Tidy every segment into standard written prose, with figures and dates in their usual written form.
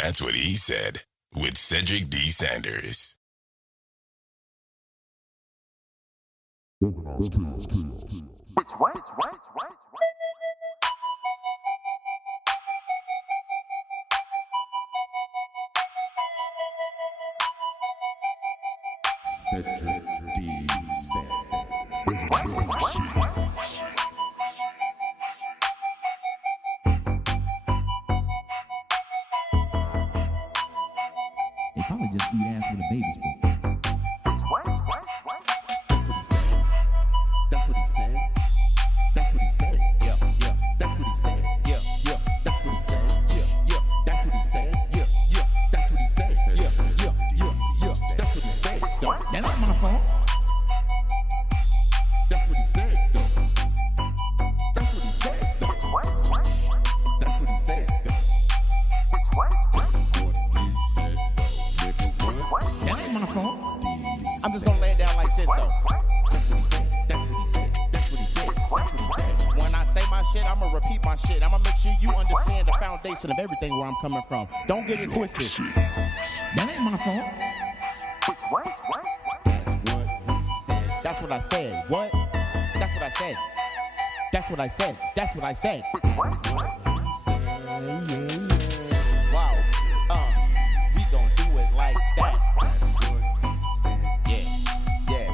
That's what he said with Cedric D. Sanders. Cedric D. Sanders. They probably just eat ass with a baby spoon. That's what he said. That's what he said. Yeah, yeah. That's what he said. Yeah, yeah. That's what he said. Yeah, yeah. That's what he said. Yeah, yeah. That's what he said. Yeah, yeah, yeah, yeah. That's what he said. That ain't my fault. That's what he said. That's what he said. That's what he said. That ain't my fault. I'm just gonna lay it down like this though. That's what he said. That's what he said. That's what he said. That's what he said. When I say my shit, I'ma repeat my shit. I'ma make sure you understand the foundation of everything where I'm coming from. Don't get it twisted. That ain't my fault. That's what I said. What? That's what I said. That's what I said. That's what I said. Wow. We gon' do it like that. Yeah. Yeah.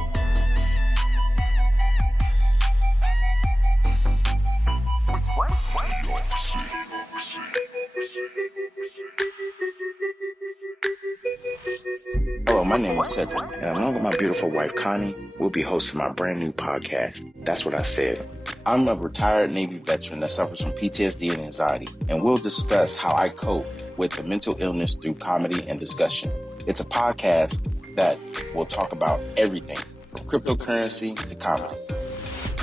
Hello, my name is Cedric, and along with my beautiful wife, Connie, we'll be hosting my brand new podcast, That's What I Said. I'm a retired Navy veteran that suffers from PTSD and anxiety, and we'll discuss how I cope with the mental illness through comedy and discussion. It's a podcast that will talk about everything from cryptocurrency to comedy.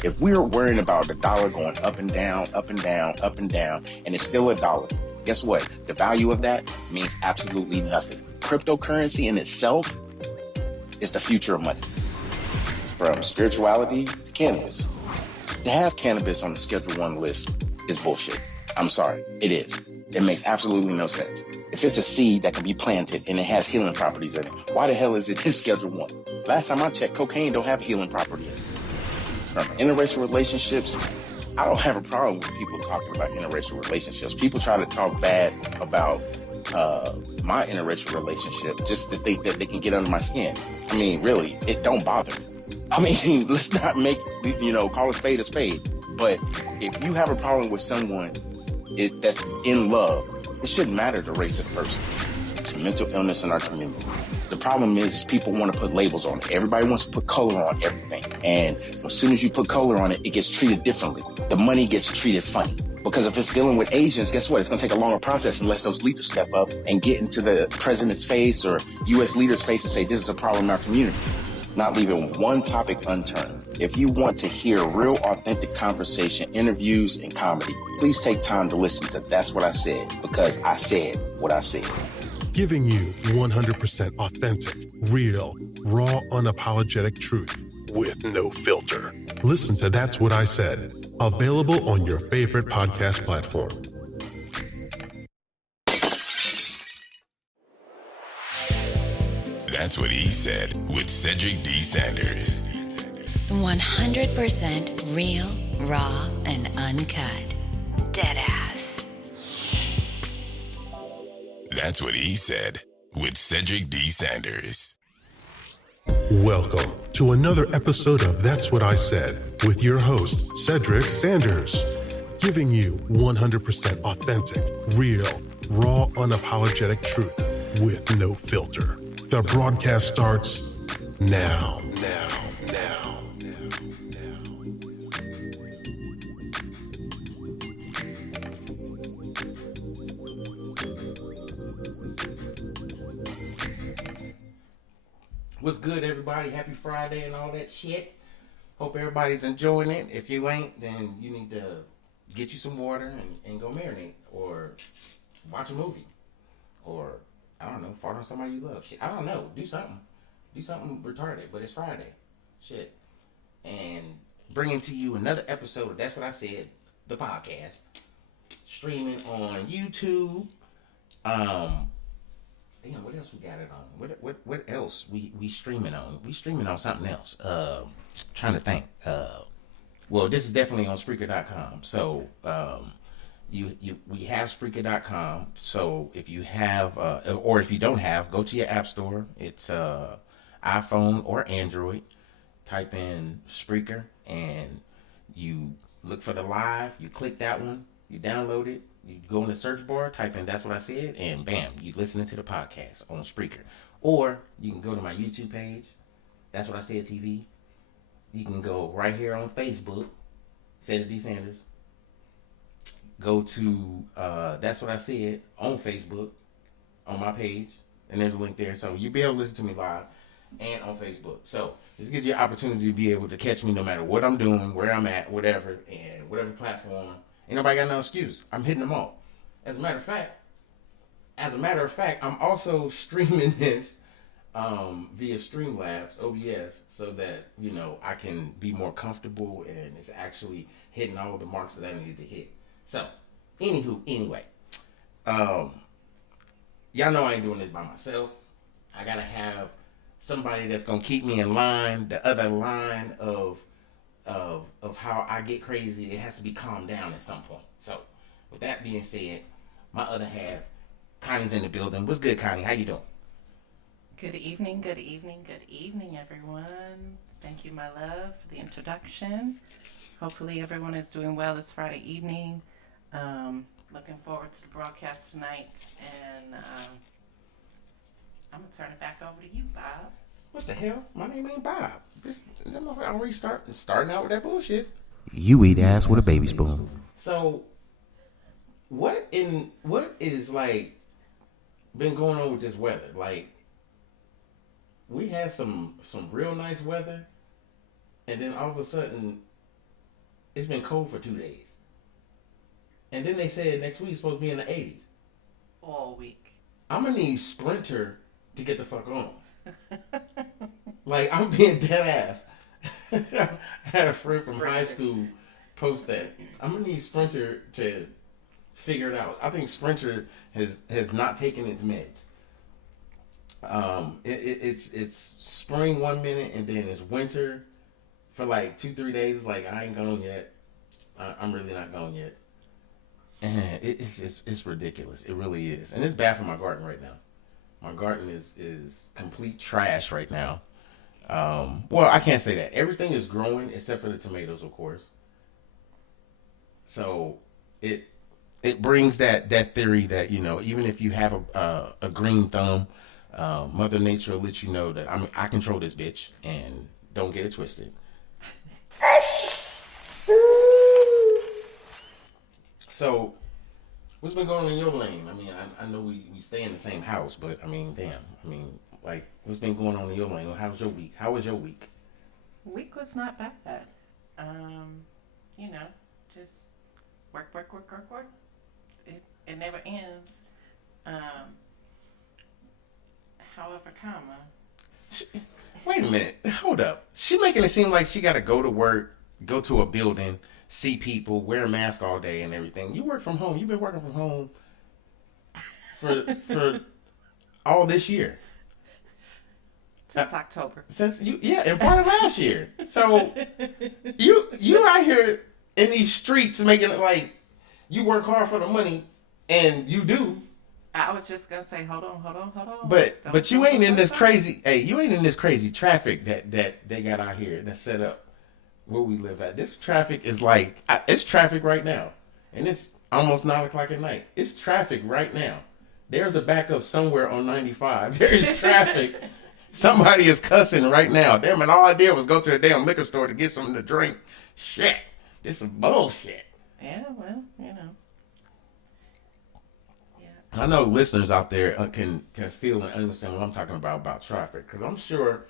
If we're worrying about the dollar going up and down, up and down, up and down, and it's still a dollar, guess what? The value of that means absolutely nothing. Cryptocurrency in itself is the future of money. From spirituality to cannabis. To have cannabis on the Schedule 1 list is bullshit. I'm sorry, it is. It makes absolutely no sense. If it's a seed that can be planted and it has healing properties in it, why the hell is it in Schedule 1? Last time I checked, cocaine don't have healing property in it. From interracial relationships, I don't have a problem with people talking about interracial relationships. People try to talk bad about my interracial relationship just to think that they can get under my skin. I mean, really, it don't bother me. I mean, let's not make, call a spade a spade. But if you have a problem with someone that's in love, it shouldn't matter the race of the person, to mental illness in our community. The problem is people want to put labels on it. Everybody wants to put color on everything. And as soon as you put color on it, it gets treated differently. The money gets treated funny. Because if it's dealing with Asians, guess what? It's going to take a longer process unless those leaders step up and get into the president's face or U.S. leaders' face and say, this is a problem in our community. Not leaving one topic unturned. If you want to hear real, authentic conversation, interviews, and comedy, please take time to listen to That's What I Said, because I said what I said. Giving you 100% authentic, real, raw, unapologetic truth with no filter. Listen to That's What I Said. Available on your favorite podcast platform. That's what he said with Cedric D. Sanders. 100% real, raw, and uncut. Deadass. That's what he said with Cedric D. Sanders. Welcome to another episode of That's What I Said with your host, Cedric Sanders. Giving you 100% authentic, real, raw, unapologetic truth with no filter. The broadcast starts now. What's good, everybody? Happy Friday and all that shit. Hope everybody's enjoying it. If you ain't, then you need to get you some water and go marinate, or watch a movie, or I don't know, fart on somebody you love. Shit, I don't know. Do something retarded. But it's Friday. Shit. And bringing to you another episode of That's What I Said, the podcast, streaming on YouTube. Damn, what else we got it on? What else we streaming on? We streaming on something else. Trying to think. Well, this is definitely on Spreaker.com. So we have Spreaker.com. So if you have, or if you don't have, go to your app store. It's iPhone or Android. Type in Spreaker and you look for the live. You click that one. You download it. You go in the search bar, type in That's What I Said, and bam, you listening to the podcast on Spreaker. Or you can go to my YouTube page, That's What I Said TV. You can go right here on Facebook, Cedric D. Sanders. Go to That's What I Said on Facebook, on my page, and there's a link there. So you'll be able to listen to me live and on Facebook. So this gives you an opportunity to be able to catch me no matter what I'm doing, where I'm at, whatever, and whatever platform. Ain't nobody got no excuse. I'm hitting them all. As a matter of fact, I'm also streaming this via Streamlabs, OBS, so that, you know, I can be more comfortable and it's actually hitting all the marks that I needed to hit. So, anyway, y'all know I ain't doing this by myself. I gotta have somebody that's gonna keep me in line. The other line of how I get crazy, it has to be calmed down at some point. So, with that being said, my other half, Connie's in the building. What's good, Connie? How you doing? Good evening, everyone. Thank you, my love, for the introduction. Hopefully everyone is doing well this Friday evening. Looking forward to the broadcast tonight. And I'm going to turn it back over to you, Bob. What the hell? My name ain't Bob. That motherfucker already starting out with that bullshit. You eat ass with a baby spoon. So, what is like been going on with this weather? Like, we had some real nice weather, and then all of a sudden, it's been cold for 2 days. And then they said next week it's supposed to be in the 80s. All week. I'm gonna need Sprinter to get the fuck on. Like, I'm being dead ass. I had a friend from high school post that. I'm gonna need Sprinter to figure it out. I think Sprinter has not taken its meds. It's spring 1 minute and then it's winter for like 2-3 days. It's like, I ain't gone yet. I'm really not gone yet. And it's ridiculous. It really is. And it's bad for my garden right now. My garden is complete trash right now. Well, I can't say that. Everything is growing except for the tomatoes, of course. So it brings that theory that, you know, even if you have a green thumb, Mother Nature will let you know that I control this bitch, and don't get it twisted. So, what's been going on in your lane? I mean, I know we stay in the same house, but I mean, damn. I mean, like, what's been going on in your lane? How was your week? How was your week? Week was not bad. You know, just work. It never ends. However, Wait a minute. Hold up. She making it seem like she got to go to work, go to a building, see people, wear a mask all day and everything. You work from home. You've been working from home for all this year. Since October. And part of last year. So you out here in these streets making it like you work hard for the money, and you do. I was just gonna say, hold on. But you ain't in this crazy. Hey, you ain't in this crazy traffic that they got out here that's set up where we live at. This traffic is like it's traffic right now, and it's almost 9:00 at night. It's traffic right now. There's a backup somewhere on 95. There's traffic. Somebody is cussing right now. Damn, man, all I did was go to the damn liquor store to get something to drink. Shit, this is bullshit. Yeah, well, you know. I know listeners out there can feel and understand what I'm talking about traffic, because I'm sure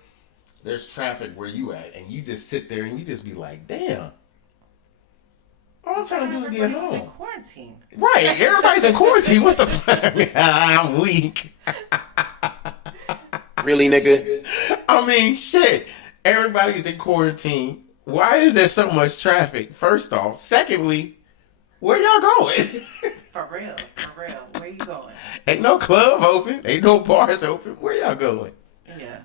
there's traffic where you at, and you just sit there and you just be like, damn. All I'm trying to do is get home. Everybody's in quarantine. Right, everybody's in quarantine. What the fuck? I'm weak. Really, nigga? I mean, shit. Everybody's in quarantine. Why is there so much traffic? First off. Secondly, where y'all going? For real. Where you going? Ain't no club open. Ain't no bars open. Where y'all going? Yeah.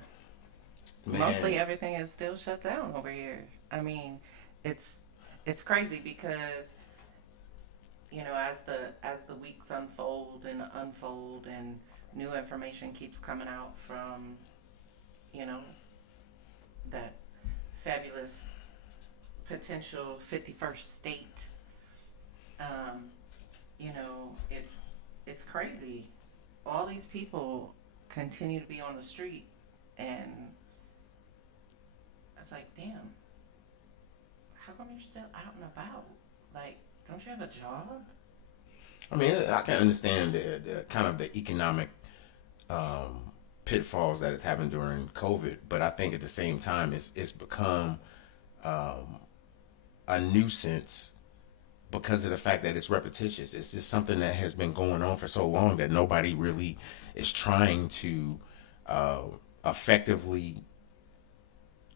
Man. Mostly everything is still shut down over here. I mean, it's crazy because, you know, as the weeks unfold and new information keeps coming out from, you know, that fabulous potential 51st state. You know, it's crazy. All these people continue to be on the street, and it's like, damn, how come you're still out and about? Like, don't you have a job? I mean, I can understand the kind of the economic pitfalls that has happened during COVID, but I think at the same time it's become a nuisance because of the fact that it's repetitious. It's just something that has been going on for so long that nobody really is trying to effectively,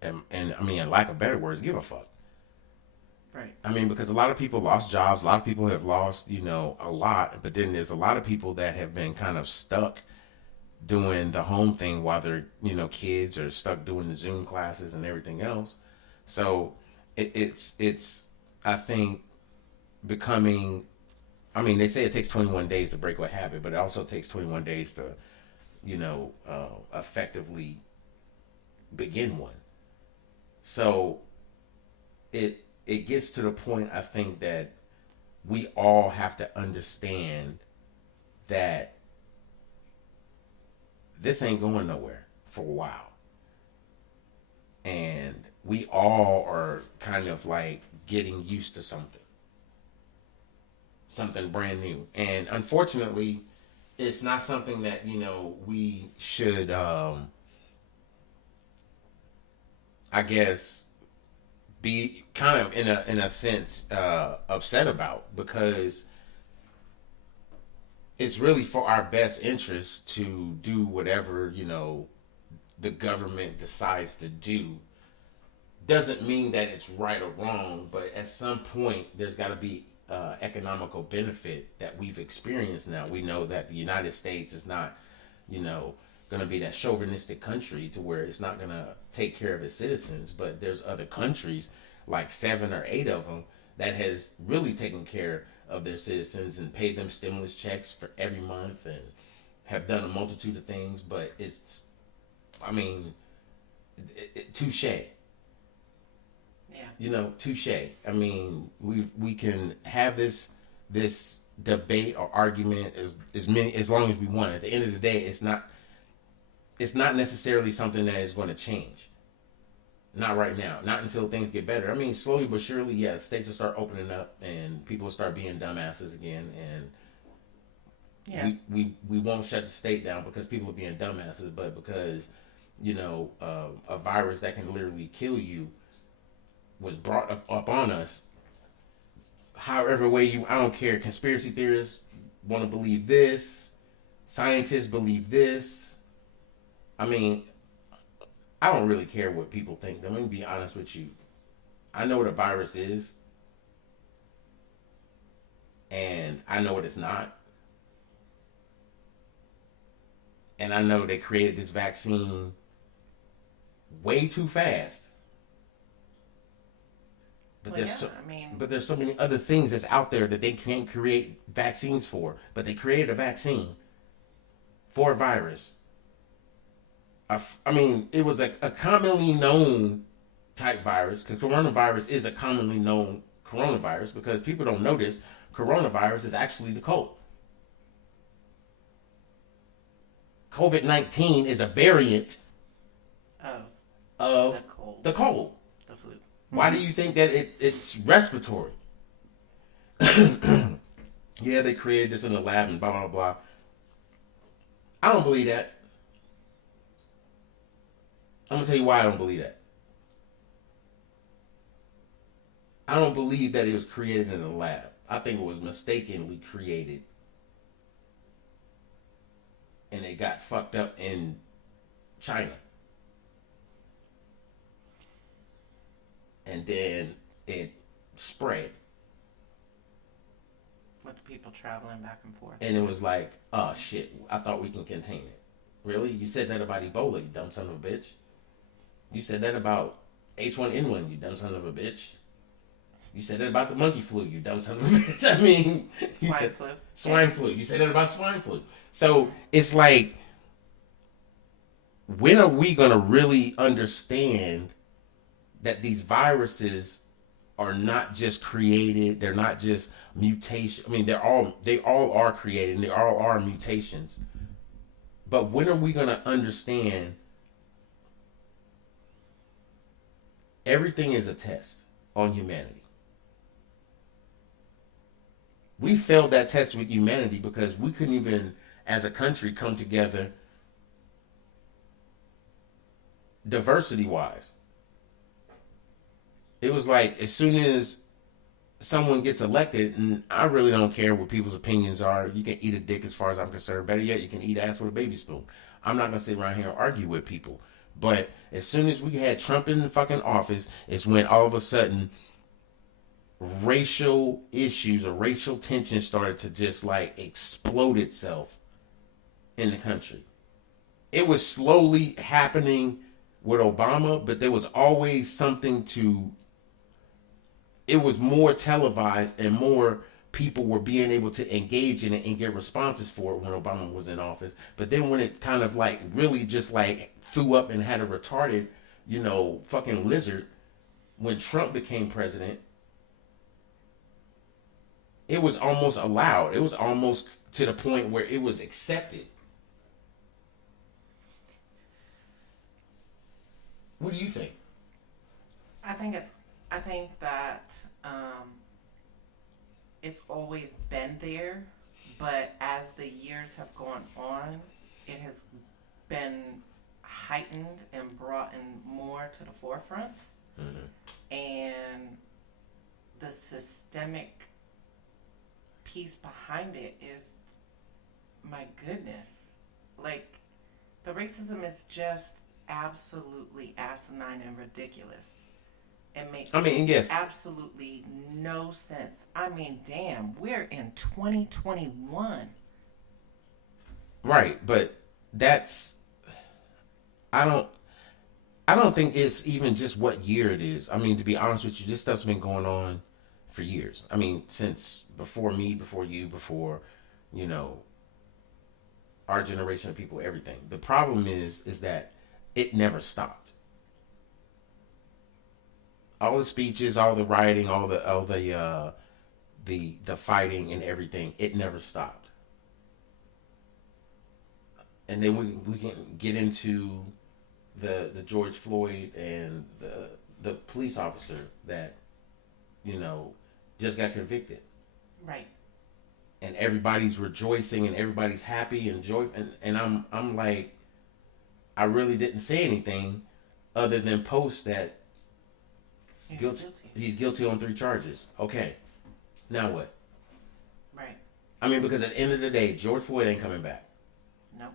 and I mean, in lack of better words, give a fuck. Right. I mean, because a lot of people lost jobs. A lot of people have lost, you know, a lot. But then there's a lot of people that have been kind of stuck doing the home thing while their, you know, kids are stuck doing the Zoom classes and everything else. So it's I think, becoming, I mean, they say it takes 21 days to break a habit, but it also takes 21 days to, you know, effectively begin one. So it gets to the point, I think, that we all have to understand that this ain't going nowhere for a while. And we all are kind of like getting used to something brand new. And unfortunately, it's not something that, you know, we should, I guess, be kind of in a sense upset about, because it's really for our best interest to do whatever, you know, the government decides to do. Doesn't mean that it's right or wrong, but at some point there's got to be economical benefit that we've experienced now. We know that the United States is not, you know, going to be that chauvinistic country to where it's not going to take care of its citizens, but there's other countries, like 7 or 8 of them, that has really taken care of their citizens and paid them stimulus checks for every month and have done a multitude of things. But it's, I mean, touche. Yeah. You know, touche. I mean, we can have this debate or argument as long as we want. At the end of the day, it's not necessarily something that is going to change. Not right now. Not until things get better. I mean, slowly but surely, yeah, states will start opening up and people will start being dumbasses again, and we won't shut the state down because people are being dumbasses, but because, you know, a virus that can literally kill you was brought up on us. However way I don't care. Conspiracy theorists want to believe this. Scientists believe this. I mean, I don't really care what people think. Let me be honest with you. I know what a virus is. And I know what it's not. And I know they created this vaccine way too fast. But there's so many other things that's out there that they can't create vaccines for. But they created a vaccine for a virus. I mean, it was a commonly known type virus, because coronavirus is a commonly known coronavirus, because people don't notice coronavirus is actually the cold. COVID-19 is a variant of the cold. The flu. Why do you think that it's respiratory? Yeah, they created this in the lab and blah, blah, blah. I don't believe that. I'm going to tell you why I don't believe that. I don't believe that it was created in a lab. I think it was mistakenly created. And it got fucked up in China. And then it spread. With the people traveling back and forth. And it was like, oh shit, I thought we can contain it. Really? You said that about Ebola, you dumb son of a bitch. You said that about H1N1, you dumb son of a bitch. You said that about the monkey flu, you dumb son of a bitch. I mean, swine flu. You said that about swine flu. So it's like, when are we going to really understand that these viruses are not just created, they're not just mutation. I mean, they all are created, and they all are mutations. But when are we going to understand everything is a test on humanity? We failed that test with humanity because we couldn't even, as a country, come together diversity-wise. It was like, as soon as someone gets elected, and I really don't care what people's opinions are, you can eat a dick as far as I'm concerned. Better yet, you can eat ass with a baby spoon. I'm not going to sit around here and argue with people. But as soon as we had Trump in the fucking office, it's when all of a sudden racial issues or racial tension started to just like explode itself in the country. It was slowly happening with Obama, but there was always something to... It was more televised and more people were being able to engage in it and get responses for it when Obama was in office. But then when it kind of like really just like threw up and had a retarded, fucking lizard, when Trump became president, it was almost allowed. It was almost to the point where it was accepted. What do you think? I think that it's always been there, but as the years have gone on, it has been heightened and brought in more to the forefront. Mm-hmm. And the systemic piece behind it is, my goodness, like, the racism is just absolutely asinine and ridiculous. It makes absolutely no sense. I mean, damn, we're in 2021. Right, but that's... I don't think it's even just what year it is. I mean, to be honest with you, this stuff's been going on for years. I mean, since before me, before you, before, our generation of people, everything. The problem is that it never stopped. All the speeches, all the rioting, all the the fighting and everything, it never stopped. And then we can get into the George Floyd and the police officer that, you know, just got convicted. Right. And everybody's rejoicing and everybody's happy and joy, and I'm like, I really didn't say anything other than post that he's guilty on 3 charges. Okay. Now what? Right. I mean, because at the end of the day, George Floyd ain't coming back. No.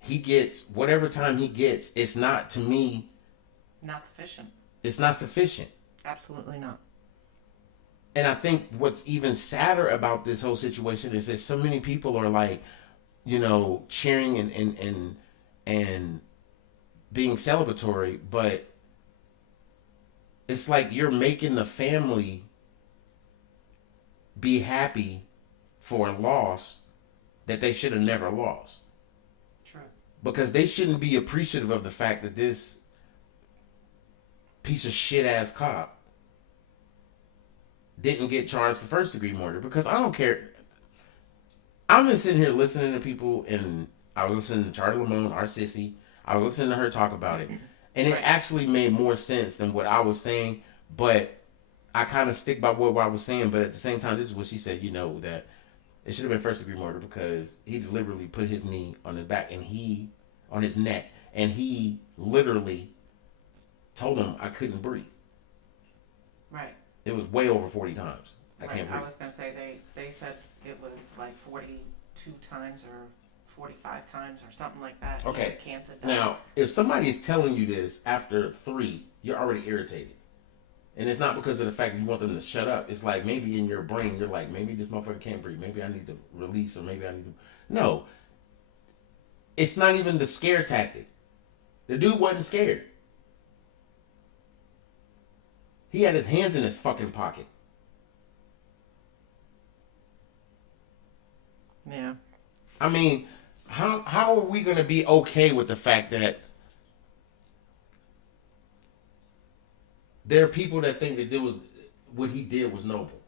He gets whatever time he gets. It's not, to me, not sufficient. It's not sufficient. Absolutely not. And I think what's even sadder about this whole situation is that so many people are like, you know, cheering and being celebratory, but it's like you're making the family be happy for a loss that they should have never lost. True. Because they shouldn't be appreciative of the fact that this piece of shit ass cop didn't get charged for first degree murder, because I don't care. I'm just sitting here listening to people, and I was listening to Charlie Lamone, our sissy. I was listening to her talk about it, and it actually made more sense than what I was saying, but I kind of stick by what I was saying. But at the same time, this is what she said, you know, that it should have been first degree murder because he deliberately put his knee on his back and on his neck, and he literally told him I couldn't breathe. Right. It was way over 40 times. I can't breathe. I was going to say they said it was like 42 times or 45 times or something like that. Okay. Now, if somebody is telling you this after 3, you're already irritated. And it's not because of the fact that you want them to shut up. It's like maybe in your brain, you're like, maybe this motherfucker can't breathe. Maybe I need to release, or maybe I need to... No. It's not even the scare tactic. The dude wasn't scared. He had his hands in his fucking pocket. Yeah. I mean, how are we going to be okay with the fact that there are people that think that what he did was noble,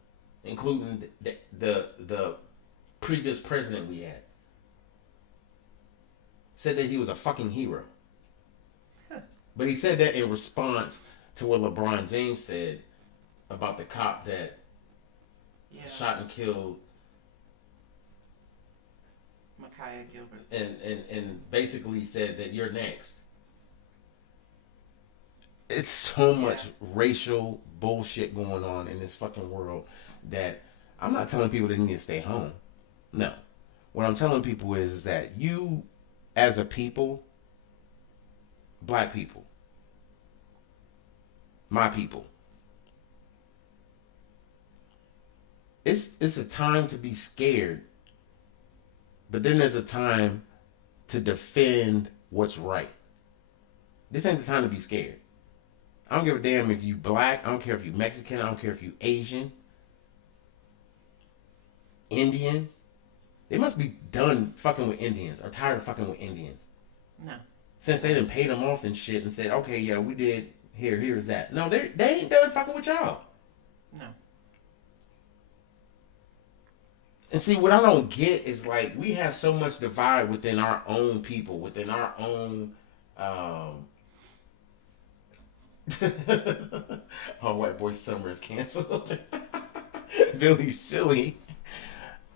including the previous president we had. Said that he was a fucking hero. But he said that in response to what LeBron James said about the cop that shot and killed Micaiah Gilbert. And basically said that you're next. It's so much racial bullshit going on in this fucking world that I'm not telling people they need to stay home. No. What I'm telling people is that you, as a people, black people, my people, it's a time to be scared, but then there's a time to defend what's right. This ain't the time to be scared. I don't give a damn if you black. I don't care if you Mexican. I don't care if you Asian, Indian. They must be done fucking with Indians, or tired of fucking with Indians. No. Since they done paid them off and shit and said, okay, yeah, we did, here's that. No, they ain't done fucking with y'all. No. And see, what I don't get is, like, we have so much divide within our own people, within our own, oh, White Boy Summer is canceled. Billy Silly.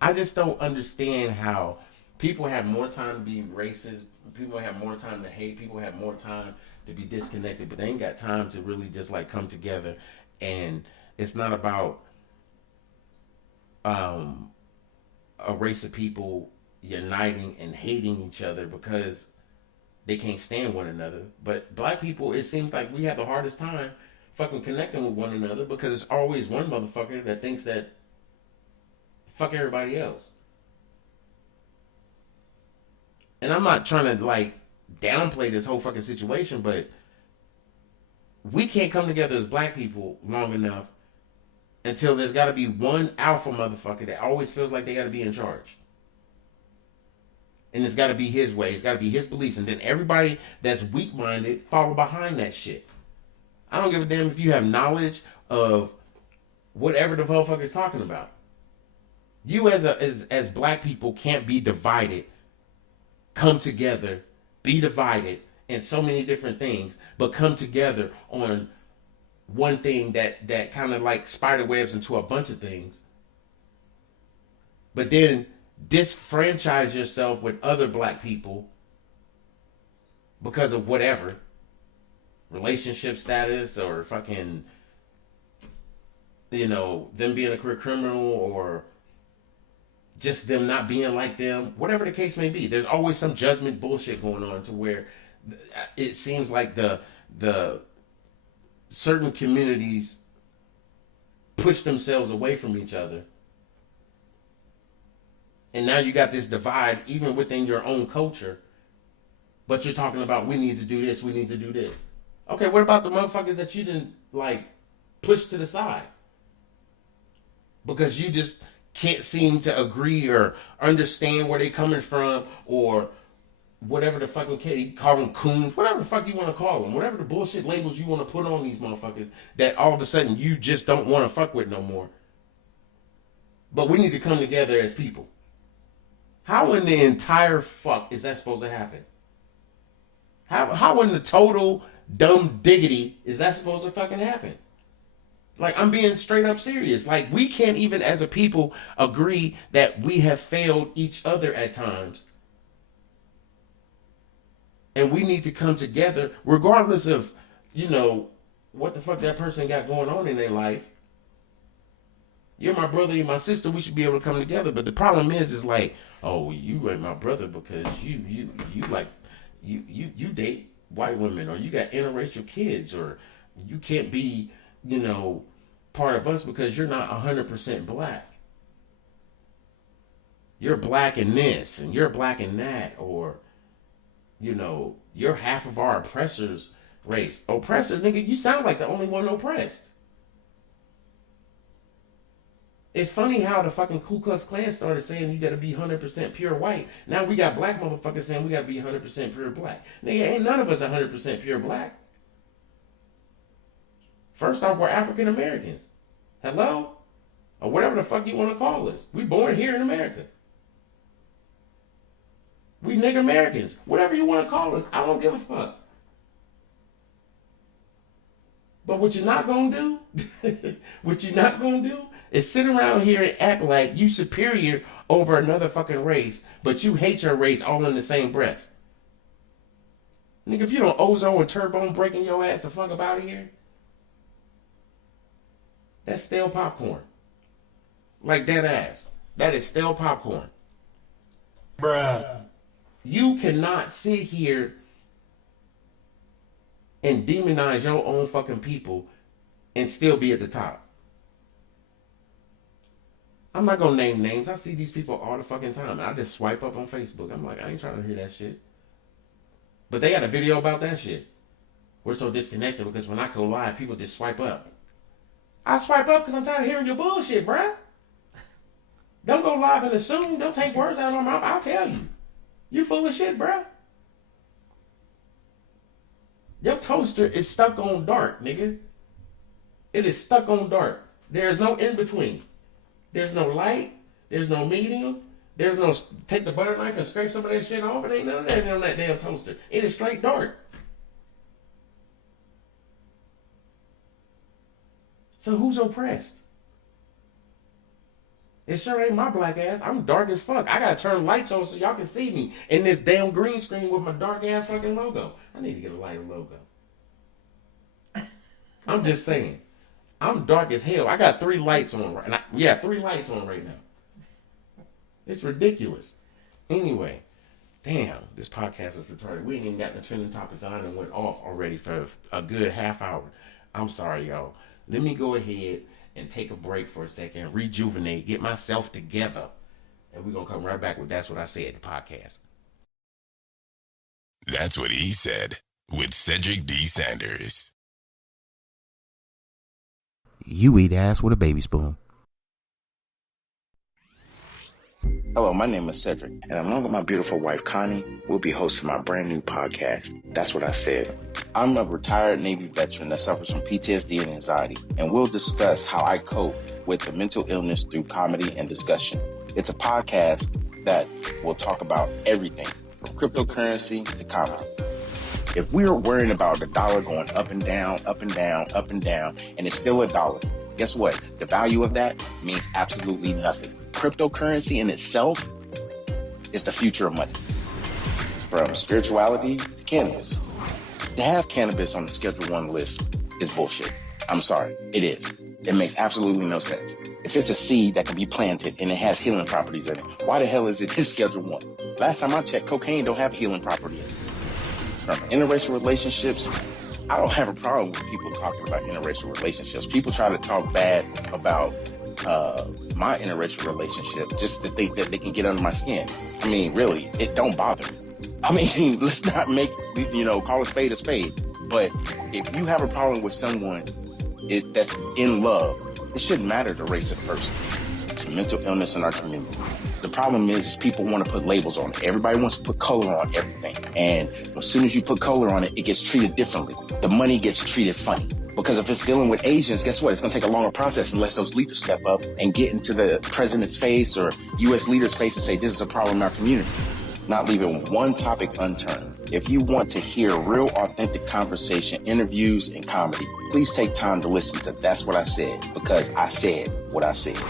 I just don't understand how people have more time to be racist, people have more time to hate, people have more time to be disconnected, but they ain't got time to really just like come together. And it's not about a race of people uniting and hating each other because they can't stand one another. But black people, it seems like we have the hardest time fucking connecting with one another because it's always one motherfucker that thinks that fuck everybody else. And I'm not trying to like downplay this whole fucking situation, but we can't come together as black people long enough until there's got to be one alpha motherfucker that always feels like they got to be in charge. And it's got to be his way. It's got to be his beliefs. And then everybody that's weak-minded follow behind that shit. I don't give a damn if you have knowledge of whatever the motherfucker's talking about. You as black people can't be divided, come together, be divided in so many different things, but come together on one thing that kind of like spider webs into a bunch of things. But then disfranchise yourself with other black people because of whatever relationship status or fucking, them being a career criminal or just them not being like them, whatever the case may be. There's always some judgment bullshit going on to where it seems like the certain communities push themselves away from each other. And now you got this divide even within your own culture. But you're talking about we need to do this, we need to do this. Okay, what about the motherfuckers that you didn't push to the side? Because you just can't seem to agree or understand where they coming from or whatever the fucking case, you call them coons, whatever the fuck you want to call them, whatever the bullshit labels you want to put on these motherfuckers that all of a sudden you just don't want to fuck with no more. But we need to come together as people. How in the entire fuck is that supposed to happen? How in the total dumb diggity is that supposed to fucking happen? Like, I'm being straight up serious. Like, we can't even as a people agree that we have failed each other at times. And we need to come together regardless of, what the fuck that person got going on in their life. You're my brother, you're my sister, we should be able to come together. But the problem is like, oh, you ain't my brother because you date white women, or you got interracial kids, or you can't be, part of us because you're not 100% black. You're black in this, and you're black in that, or, you're half of our oppressor's race. Oppressor, nigga, you sound like the only one oppressed. It's funny how the fucking Ku Klux Klan started saying you gotta be 100% pure white. Now we got black motherfuckers saying we gotta be 100% pure black. Nigga, ain't none of us 100% pure black. First off, we're African Americans. Hello? Or whatever the fuck you want to call us. We born here in America. We nigger Americans. Whatever you want to call us, I don't give a fuck. But what you're not gonna do, is sit around here and act like you superior over another fucking race, but you hate your race all in the same breath. Nigga, if you don't ozone and turbo breaking your ass the fuck up out of here, that's stale popcorn. Like dead ass. That is stale popcorn. Bruh. You cannot sit here and demonize your own fucking people and still be at the top. I'm not gonna name names. I see these people all the fucking time. I just swipe up on Facebook. I'm like, I ain't trying to hear that shit. But they got a video about that shit. We're so disconnected because when I go live, people just swipe up. I swipe up because I'm tired of hearing your bullshit, bruh. Don't go live and assume. Don't take words out of my mouth. I'll tell you. You full of shit, bruh. Your toaster is stuck on dark, nigga. It is stuck on dark. There is no in between. There's no light. There's no medium. There's no take the butter knife and scrape some of that shit off. It ain't none of that on that damn toaster. It is straight dark. So who's oppressed? It sure ain't my black ass. I'm dark as fuck. I gotta turn lights on so y'all can see me in this damn green screen with my dark ass fucking logo. I need to get a lighter logo. I'm just saying. I'm dark as hell. I got 3 lights on right now. 3 lights on right now. It's ridiculous. Anyway, damn, this podcast is retarded. We ain't even got the trending topics on and went off already for a good half hour. I'm sorry, y'all. Let me go ahead and take a break for a second, rejuvenate, get myself together, and we're going to come right back with That's What I Said, the podcast. That's What He Said with Cedric D. Sanders. You eat ass with a baby spoon. Hello, my name is Cedric, and along with my beautiful wife, Connie, we'll be hosting my brand new podcast. That's what I said. I'm a retired Navy veteran that suffers from PTSD and anxiety, and we'll discuss how I cope with the mental illness through comedy and discussion. It's a podcast that will talk about everything from cryptocurrency to comedy. If we're worrying about the dollar going up and down, up and down, up and down, and it's still a dollar, guess what? The value of that means absolutely nothing. Cryptocurrency in itself is the future of money. From spirituality to cannabis. To have cannabis on the Schedule 1 list is bullshit. I'm sorry, it is. It makes absolutely no sense. If it's a seed that can be planted and it has healing properties in it, why the hell is it in Schedule 1? Last time I checked, cocaine don't have healing property in it. From interracial relationships, I don't have a problem with people talking about interracial relationships. People try to talk bad about my interracial relationship just to think that they can get under my skin. I mean, really, it don't bother me. I mean, let's not make, call a spade a spade. But if you have a problem with someone that's in love, it shouldn't matter the race of the person. It's mental illness in our community. The problem is people want to put labels on it. Everybody wants to put color on everything. And as soon as you put color on it, it gets treated differently. The money gets treated funny. Because if it's dealing with Asians, guess what? It's going to take a longer process unless those leaders step up and get into the president's face or U.S. leaders' face and say, this is a problem in our community. Not leaving one topic unturned. If you want to hear real authentic conversation, interviews, and comedy, please take time to listen to That's What I Said, because I said what I said.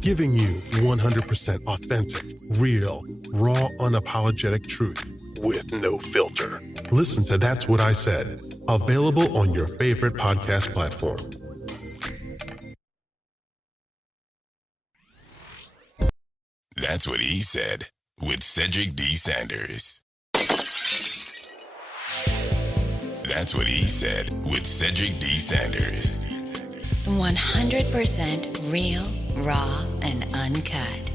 Giving you 100% authentic, real, raw, unapologetic truth with no filter. Listen to That's What I Said. Available on your favorite podcast platform. That's What He Said with Cedric D. Sanders. That's What He Said with Cedric D. Sanders. 100% real, raw, and uncut.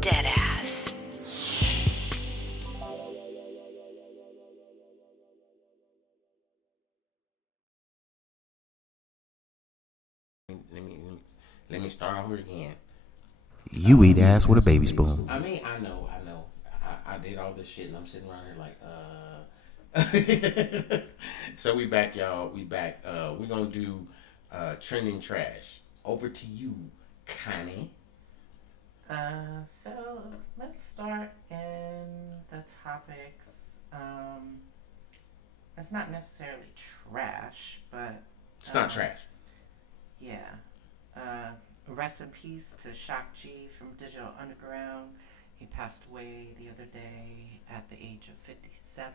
Deadass. Let me start over again. You eat ass with a baby spoon. I mean, I know. I did all this shit, and I'm sitting around here like, So we back, y'all. We back. We're gonna do trending trash. Over to you, Connie. So let's start in the topics. It's not necessarily trash, but It's not trash. Yeah. Rest in peace to Shock G from Digital Underground. He passed away the other day at the age of 57.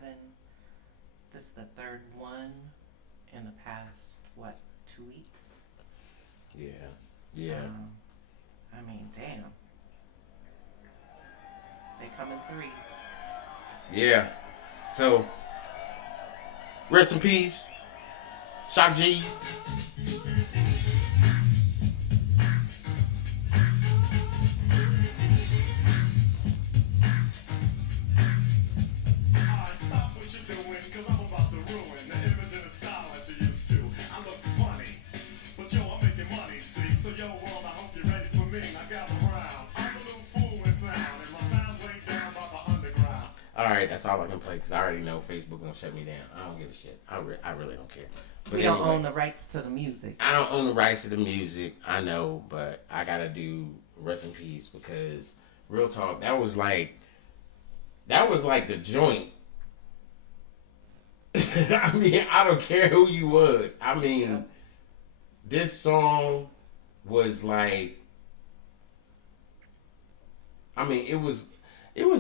This is the third one in the past, 2 weeks? Yeah. I mean, damn. They come in threes. Yeah. So, rest in peace, Shock G. Alright, that's all I can play because I already know Facebook gonna shut me down. I don't give a shit. I really don't care. But we don't own the rights to the music. I don't own the rights to the music. I know, but I gotta do rest in peace because real talk, that was like the joint. I mean, I don't care who you was. I mean, this song was like, I mean, it was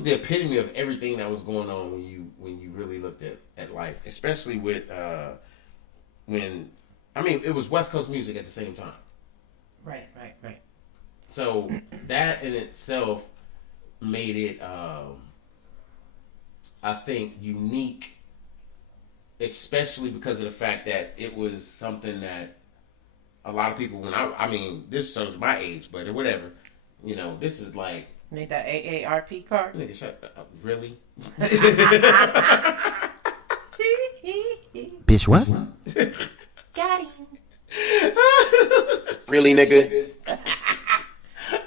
the epitome of everything that was going on when you really looked at life, especially with it was West Coast music at the same time. Right. So that in itself made it, I think, unique, especially because of the fact that it was something that a lot of people, this shows my age, but whatever, this is like. Need that AARP card? Nigga, shut up. Really? Bitch, what? Got him. Really, nigga?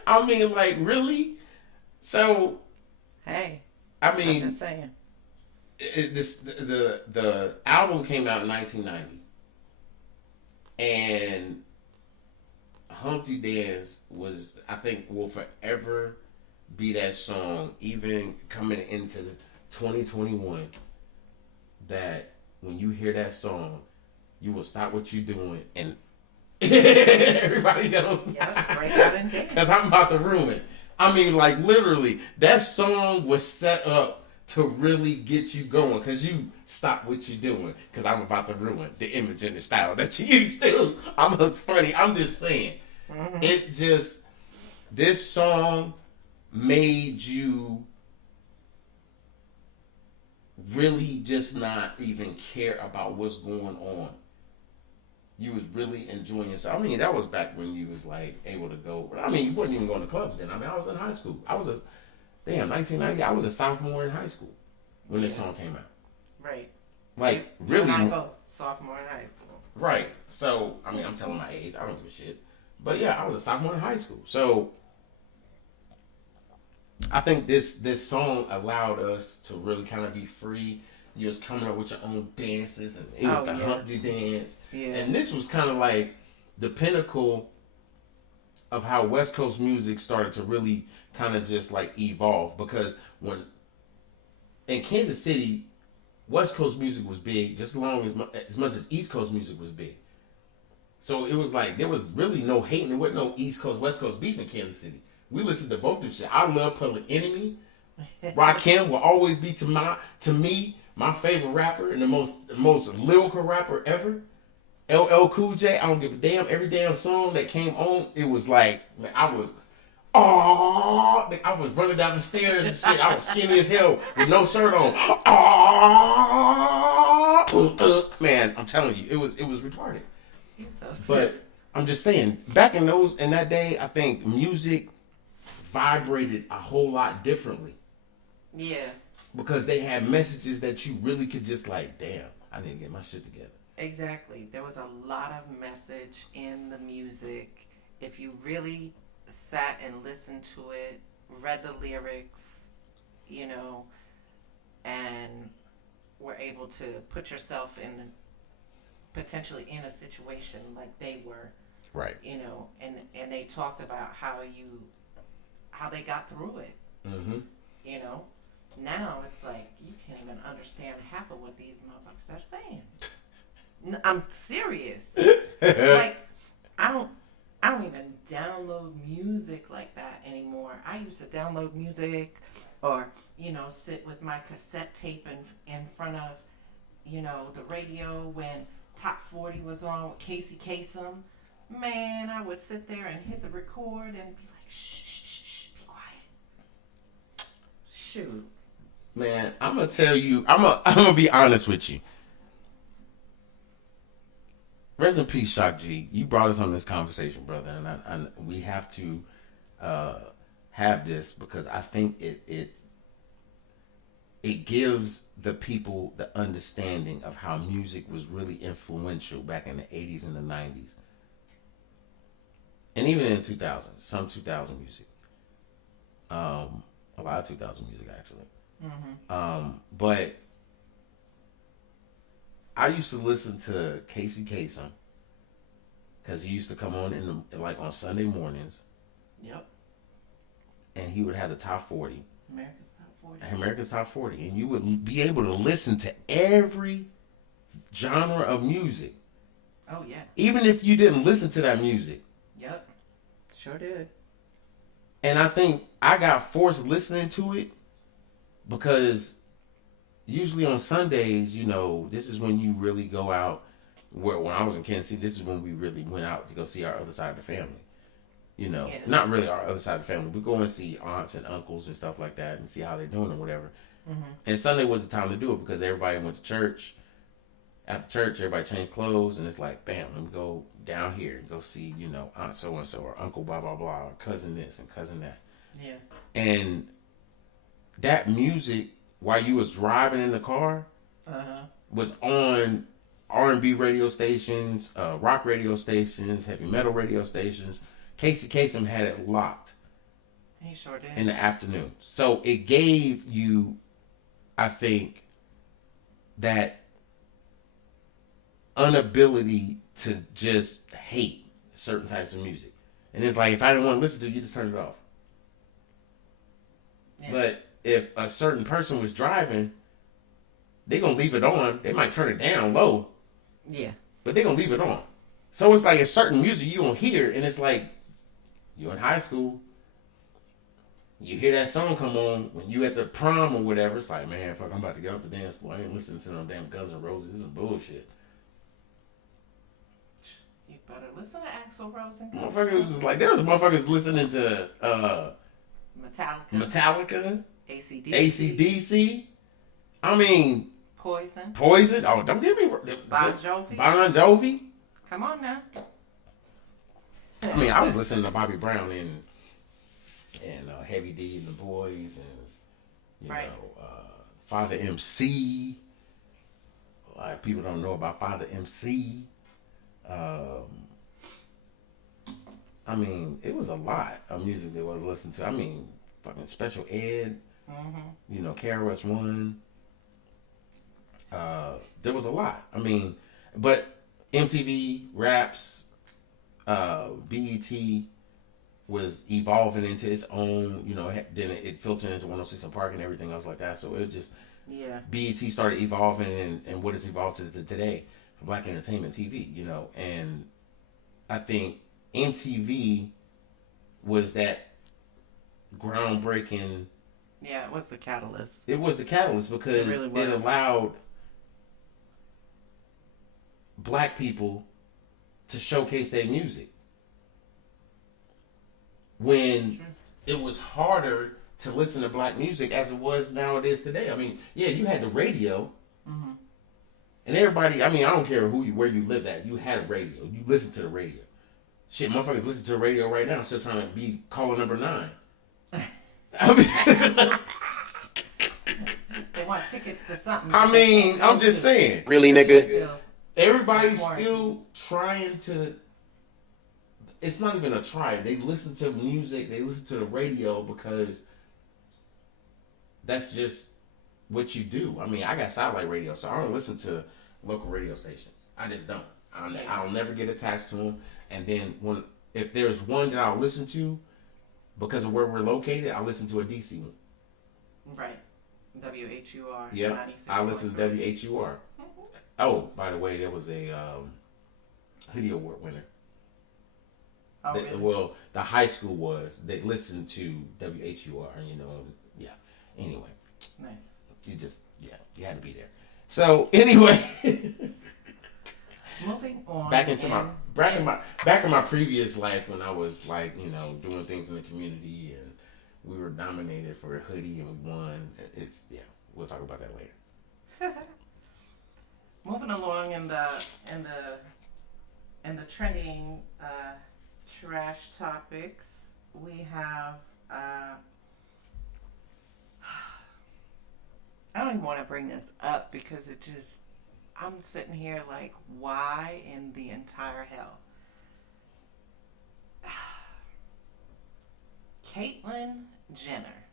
I mean, like, really? So, Hey, I I'm mean, just saying. the album came out in 1990, and Humpty Dance was, I think, will forever be that song, even coming into 2021. That when you hear that song, you will stop what you're doing and everybody goes, Yeah, break out and dance. because I'm about to ruin it. I mean, like, literally, that song was set up to really get you going, because you stop what you're doing, because I'm about to ruin the image and the style that you used to. I'm look funny. I'm just saying. It just, this song made you really just not even care about what's going on. You was really enjoying yourself. I mean, that was back when you was like able to go. I mean, you wasn't even going to clubs then. I mean, I was in high school. 1990. I was a sophomore in high school when this song came out. Right. Like, You really. and I both sophomore in high school. Right. So, I mean, I'm telling my age. I don't give a shit. But yeah, I was a sophomore in high school. So, I think this song allowed us to really kind of be free. You was coming up with your own dances, and it was the Humpty Dance. Yeah. And this was kind of like the pinnacle of how West Coast music started to really kind of just like evolve. Because when in Kansas City, West Coast music was big just as much as East Coast music was big. So it was like there was really no hating. There wasn't no East Coast, West Coast beef in Kansas City. We listened to both this shit. I love Public Enemy. Rakim will always be to me my favorite rapper and the most lyrical rapper ever. LL Cool J. I don't give a damn. Every damn song that came on, it was like I was running down the stairs and shit. I was skinny as hell with no shirt on. Man, I'm telling you, it was retarded. You're so sick. But I'm just saying, back in that day, I think music vibrated a whole lot differently. Yeah. Because they had messages that you really could just like, damn, I need to get my shit together. Exactly. There was a lot of message in the music. If you really sat and listened to it, read the lyrics, and were able to put yourself potentially in a situation like they were. Right. And they talked about how they got through it. Mm-hmm. Now it's like you can't even understand half of what these motherfuckers are saying. I'm serious. Like I don't even download music like that anymore. I used to download music or sit with my cassette tape in front of the radio when Top 40 was on with Casey Kasem. Man, I would sit there and hit the record and be like, shh, be quiet. Shoot. Man, I'm gonna tell you, I'm gonna be honest with you. Rest in peace, Shock G. You brought us on this conversation, brother, and we have to have this because I think it gives the people the understanding of how music was really influential back in the 80s and the 90s. And even in the 2000s, some 2000 music. A lot of 2000 music, actually. Mm-hmm. But I used to listen to Casey Kasem because he used to come on on Sunday mornings. Yep. And he would have the top 40. America's Top 40. And you would be able to listen to every genre of music. Oh, yeah. Even if you didn't listen to that music. Yep. Sure did. And I think I got forced listening to it because usually on Sundays, this is when you really go out. When I was in Kansas City, this is when we really went out to go see our other side of the family. Not really our other side of the family. We go and see aunts and uncles and stuff like that and see how they're doing or whatever. Mm-hmm. And Sunday was the time to do it because everybody went to church. After church, everybody changed clothes and it's like, bam, let me go down here and go see, aunt so-and-so or uncle blah, blah, blah, or cousin this and cousin that. Yeah. And that music, while you was driving in the car, was on R&B radio stations, rock radio stations, heavy metal radio stations. Casey Kasem had it locked. He sure did. In the afternoon. So it gave you, I think, that inability to just hate certain types of music. And it's like, if I didn't want to listen to it, you just turn it off. Yeah. But if a certain person was driving, they're going to leave it on. They might turn it down low. Yeah. But they're going to leave it on. So it's like a certain music you don't hear, and it's like, you're in high school, you hear that song come on when you at the prom or whatever. It's like, man, fuck, I'm about to get off the dance floor. I ain't listening to them damn Guns N' Roses. This is bullshit. You better listen to Axl Rose and motherfuckers was just like, there was motherfuckers listening to Metallica, AC/DC. I mean, Poison. Oh, don't give me Bon Jovi. Bon Jovi. Come on now. I mean, I was listening to Bobby Brown and Heavy D and the Boys and you know Father MC. A lot of people don't know about Father MC. I mean, it was a lot of music that was listened to. I mean, fucking Special Ed. You know, KRS-One. There was a lot. I mean, but MTV, Raps, BET was evolving into its own, you know, then it filtered into 106 and Park and everything else like that. So it just, BET started evolving and what it's evolved to today for Black Entertainment TV, you know. And I think MTV was that groundbreaking. Yeah, it was the catalyst. It was the catalyst because it allowed Black people to showcase their music. When it was harder to listen to Black music as it was nowadays today. I mean, yeah, you had the radio. And everybody, I mean, I don't care where you lived at. You had a radio. You listened to the radio. Shit, motherfuckers listen to the radio right now. Still trying to be caller number 9. I mean, they want tickets to something. I mean, I'm just saying. Really, nigga? Everybody's still trying to. It's not even a try. They listen to music. They listen to the radio because that's just what you do. I mean, I got satellite radio, so I don't listen to local radio stations. I just don't. I'll never get attached to them. And then if there's one that I'll listen to because of where we're located, I'll listen to a DC one. Right. WHUR. Yeah, I listen to WHUR. Oh, by the way, there was a hoodie award winner. Oh, really? Well, the high school was. They listened to WHUR, you know. Yeah. Anyway. Nice. You had to be there. So anyway, moving on. Back in my previous life when I was like, you know, doing things in the community and we were nominated for a hoodie and we won. We'll talk about that later. Moving along in the trending trash topics, we have I don't even want to bring this up because I'm sitting here like, why in the entire hell? Caitlyn Jenner.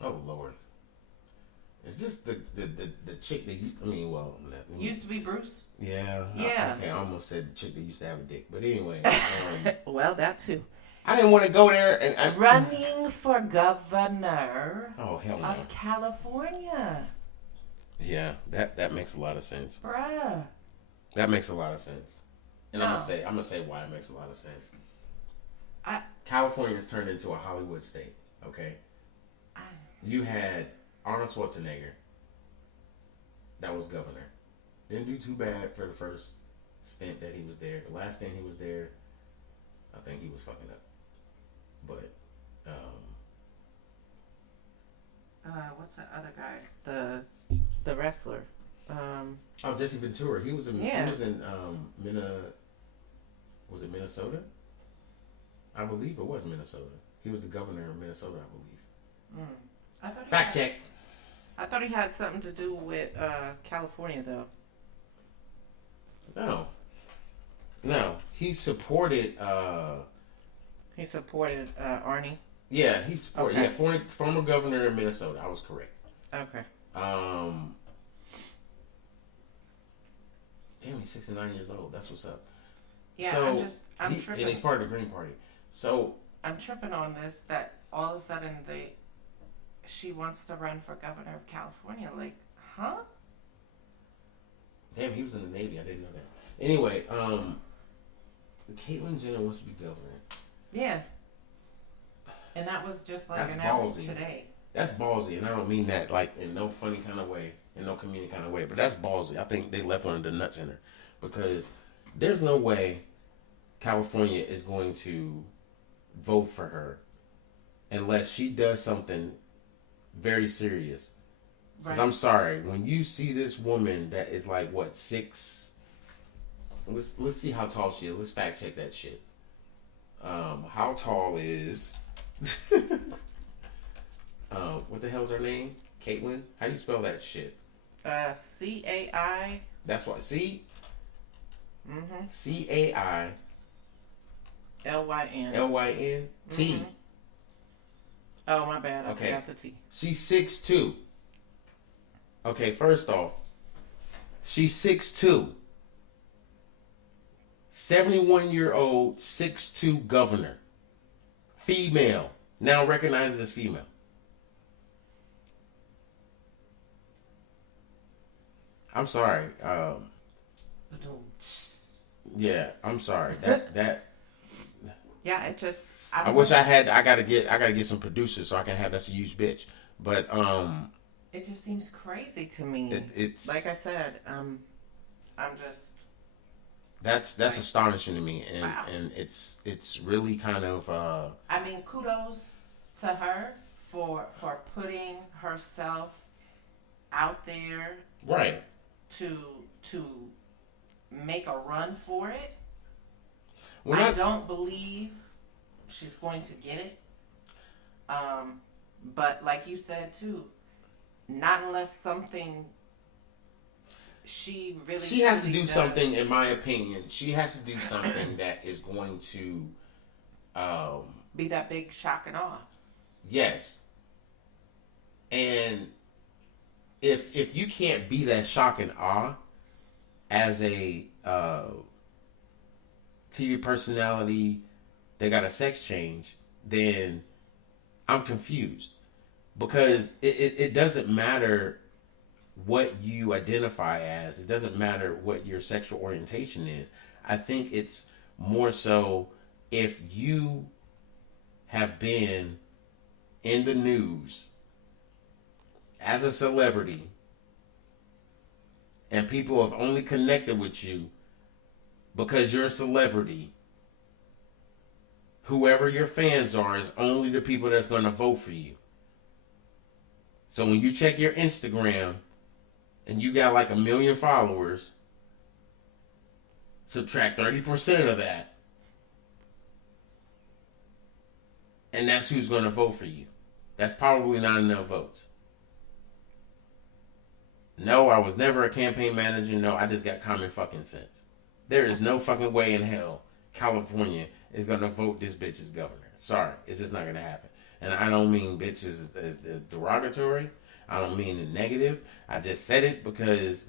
Oh Lord. Is this the chick that used to be Bruce? Yeah. Yeah. Okay, I almost said the chick that used to have a dick, but anyway. Well, that too. I didn't want to go there and running for governor. Oh hell no. Of California. Yeah, that makes a lot of sense. Bruh. That makes a lot of sense. And no. I'm gonna say why it makes a lot of sense. California has turned into a Hollywood state. Okay. You had Arnold Schwarzenegger, that was governor. Didn't do too bad for the first stint that he was there. The last stint he was there, I think he was fucking up. But, what's that other guy? The wrestler. Jesse Ventura. He was in. Yeah. He was in. Was it Minnesota? I believe it was Minnesota. He was the governor of Minnesota, I believe. Fact check. I thought he had something to do with California, though. No. He supported. He supported Arnie. Yeah, he's supported. Okay. Yeah, former governor of Minnesota. I was correct. Okay. Damn, he's 69 years old. That's what's up. Yeah, So, I'm tripping. And he's part of the Green Party. So I'm tripping on this that all of a sudden she wants to run for governor of California. Like, huh? damn, he was in the Navy. I didn't know that. Anyway, Caitlyn Jenner wants to be governor. Yeah. And that was just like That's announced ballsy. today. That's ballsy, and I don't mean that like in no funny kind of way, in no comedic kind of way, but that's ballsy. I think they left one of the nuts in her because there's no way California is going to vote for her unless she does something very serious. Because I'm sorry, when you see this woman that is like what 6, let's see how tall she is. Let's fact check that shit. How tall is? What the hell's her name? Caitlyn? How do you spell that shit? CAI. That's what. C. Mm-hmm. CAI. LYN. LYN. T. Mm-hmm. Oh, my bad. I Okay. forgot the T. She's 6'2". Okay, first off, she's 6'2". 71-year-old 6'2" governor. Female. Now recognized as female. I'm sorry. Yeah, I'm sorry. That Yeah, it just. I wish I had. I gotta get some producers so I can have that's a huge bitch. But It just seems crazy to me. It's like I said. I'm just. That's astonishing to me, and Wow. and it's really kind of. I mean, kudos to her for putting herself out there. Right. To make a run for it. Well, I don't believe she's going to get it. But like you said too, not unless something she has to do does. something, in my opinion. She has to do something that is going to Be that big shock and awe. Yes. And if you can't be that shock and awe as a TV personality that got a sex change, then I'm confused. Because it doesn't matter what you identify as. It doesn't matter what your sexual orientation is. I think it's more so if you have been in the news as a celebrity and people have only connected with you because you're a celebrity, whoever your fans are is only the people that's going to vote for you. So when you check your Instagram and you got like 1 million followers, subtract 30% of that, and that's who's going to vote for you. That's probably not enough votes. No, I was never a campaign manager. No, I just got common fucking sense. There is no fucking way in hell California is going to vote this bitch as governor. Sorry, it's just not going to happen. And I don't mean bitch as derogatory. I don't mean it negative. I just said it because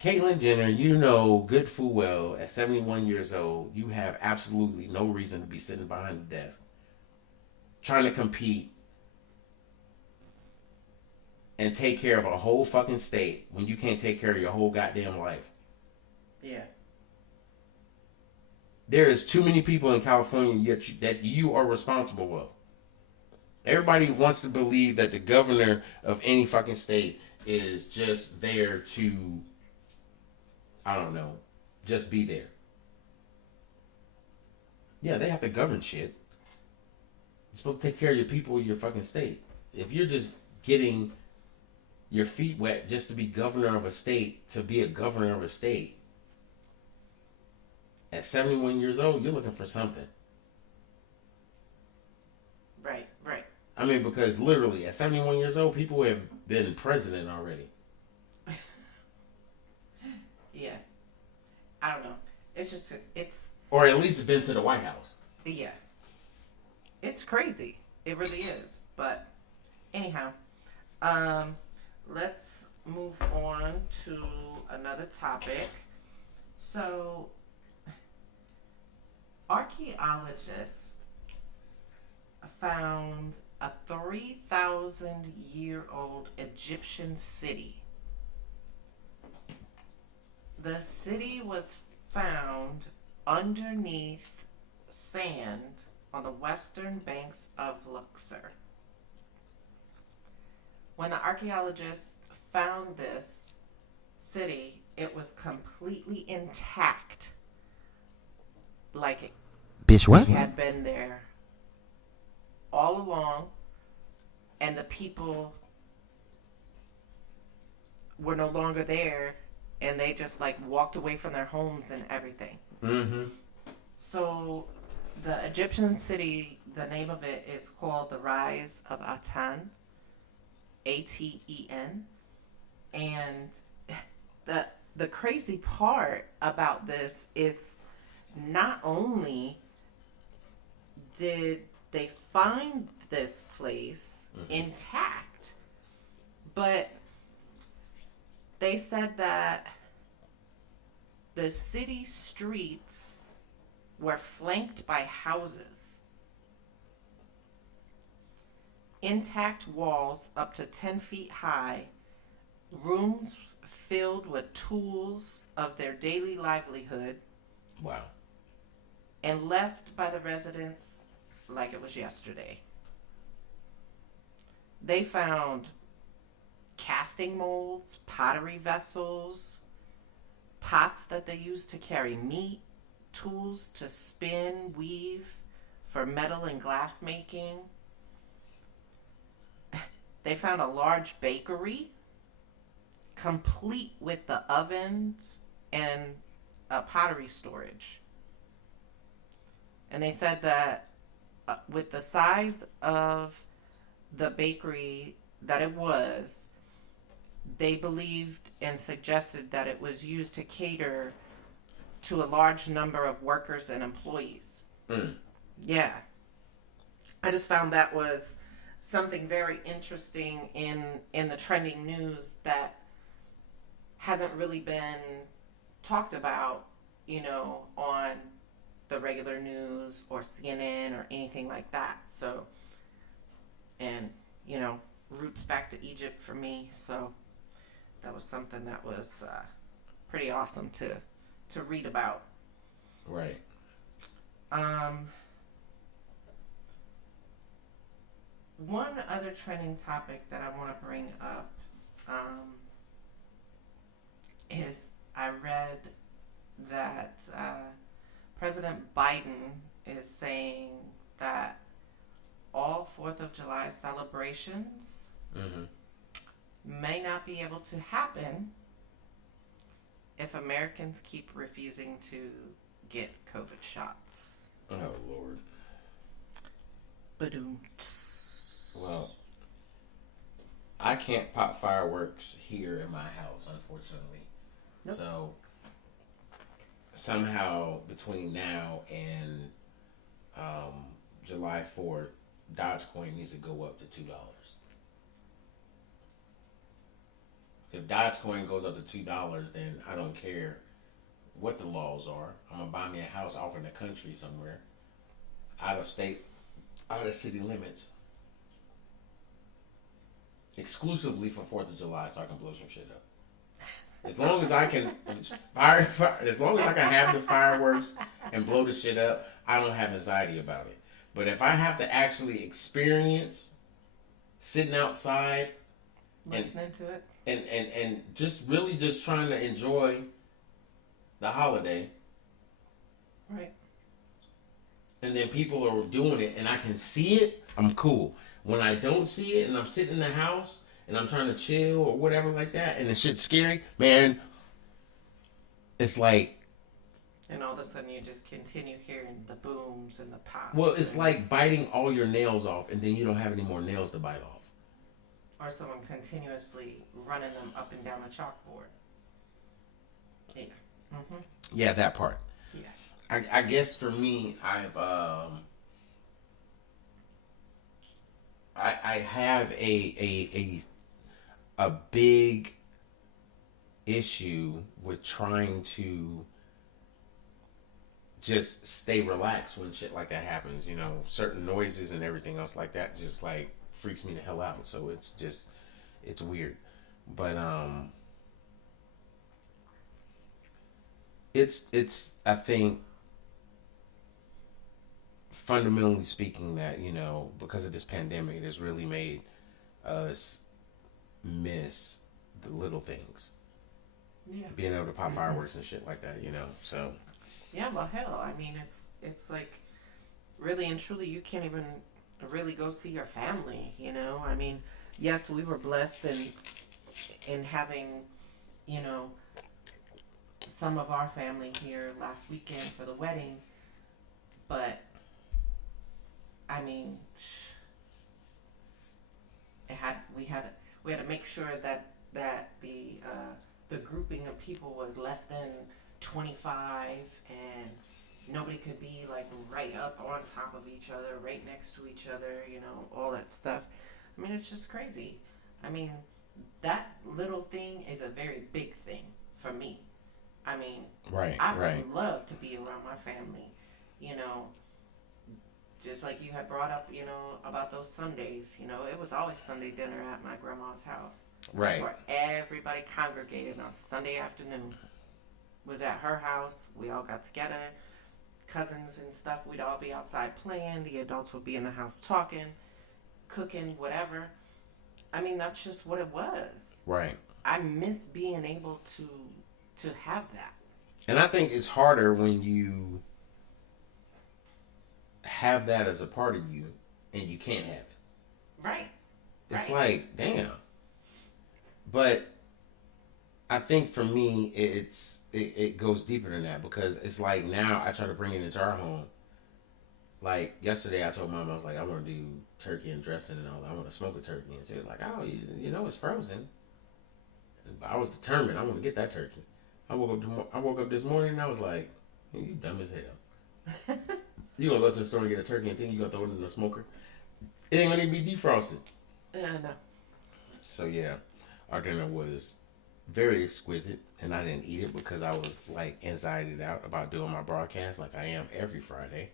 Caitlyn Jenner, you know good full well, at 71 years old, you have absolutely no reason to be sitting behind the desk trying to compete and take care of a whole fucking state when you can't take care of your whole goddamn life. Yeah. There is too many people in California that you are responsible of. Everybody wants to believe that the governor of any fucking state is just there to, I don't know, just be there. Yeah, they have to govern shit. You're supposed to take care of your people in your fucking state. If you're just getting your feet wet just to be governor of a state, to be a governor of a state, at 71 years old, you're looking for something. Right. I mean, because literally, at 71 years old, people have been president already. Yeah. I don't know. It's just, it's... Or at least been to the White House. Yeah. It's crazy. It really is. But anyhow, let's move on to another topic. So, archaeologists found a 3,000-year-old Egyptian city. The city was found underneath sand on the western banks of Luxor. When the archaeologists found this city, it was completely intact, like it Bitch, what? had been there all along, and the people were no longer there, and they just like walked away from their homes and everything. Mm-hmm. So the Egyptian city, the name of it is called the Rise of Aten, Aten, and the crazy part about this is not only did they find this place intact, but they said that the city streets were flanked by houses. Intact walls up to 10 feet high, rooms filled with tools of their daily livelihood. Wow. And left by the residents like it was yesterday. They found casting molds, pottery vessels, pots that they used to carry meat, tools to spin, weave for metal and glass making. They found a large bakery, complete with the ovens and pottery storage. And they said that with the size of the bakery that it was, they believed and suggested that it was used to cater to a large number of workers and employees. Yeah. I just found that was something very interesting in the trending news that hasn't really been talked about, on the regular news or CNN or anything like that. So, and, roots back to Egypt for me. So that was something that was pretty awesome to read about. Right. One other trending topic that I want to bring up is I read that President Biden is saying that all 4th of July celebrations may not be able to happen if Americans keep refusing to get COVID shots. Oh, Lord. Ba-doom. Well, I can't pop fireworks here in my house, unfortunately. Nope. So, somehow, between now and July 4th, Dogecoin needs to go up to $2. If Dogecoin goes up to $2, then I don't care what the laws are. I'm going to buy me a house off in the country somewhere, out of state, out of city limits, exclusively for 4th of July, so I can blow some shit up. As long as I can as long as I can have the fireworks and blow the shit up, I don't have anxiety about it. But if I have to actually experience sitting outside, Listening to it, and just really just trying to enjoy the holiday, right? And then people are doing it and I can see it, I'm cool. When I don't see it and I'm sitting in the house and I'm trying to chill or whatever like that and the shit's scary, man, it's like... And all of a sudden you just continue hearing the booms and the pops. Well, it's like biting all your nails off and then you don't have any more nails to bite off. Or someone continuously running them up and down the chalkboard. Yeah. Mm-hmm. Yeah, that part. Yeah. I guess for me, I have a big issue with trying to just stay relaxed when shit like that happens. You know, certain noises and everything else like that just like freaks me the hell out. So it's weird. But it's I think fundamentally speaking that, you know, because of this pandemic, it has really made us miss the little things. Yeah. Being able to pop fireworks and shit like that, you know. So Yeah, well, hell, I mean, it's like really and truly, you can't even really go see your family. You know, I mean, yes, we were blessed in having, you know, some of our family here last weekend for the wedding, but I mean, we had to make sure that the grouping of people was less than 25, and nobody could be like right up on top of each other, right next to each other, you know, all that stuff. I mean, it's just crazy. I mean, that little thing is a very big thing for me. I mean, I would love to be around my family, you know, just like you had brought up, you know, about those Sundays. You know, it was always Sunday dinner at my grandma's house. Right. That's where everybody congregated on Sunday afternoon. Was at her house. We all got together. Cousins and stuff. We'd all be outside playing. The adults would be in the house talking, cooking, whatever. I mean, that's just what it was. Right. I miss being able to have that. And I think it's harder when you have that as a part of you and you can't have it. Right. It's like, damn. But I think for me, it goes deeper than that, because it's like now I try to bring it into our home. Like yesterday, I told Mom, I was like, I want to do turkey and dressing and all that. I want to smoke a turkey, and she was like, oh, you know, it's frozen. But I was determined. I want to get that turkey. I woke up this morning and I was like, hey, you dumb as hell. You gonna go to the store and get a turkey and think you gonna throw it in the smoker? It ain't gonna be defrosted. No. So yeah, our dinner was very exquisite, and I didn't eat it because I was like anxietied out about doing my broadcast like I am every Friday.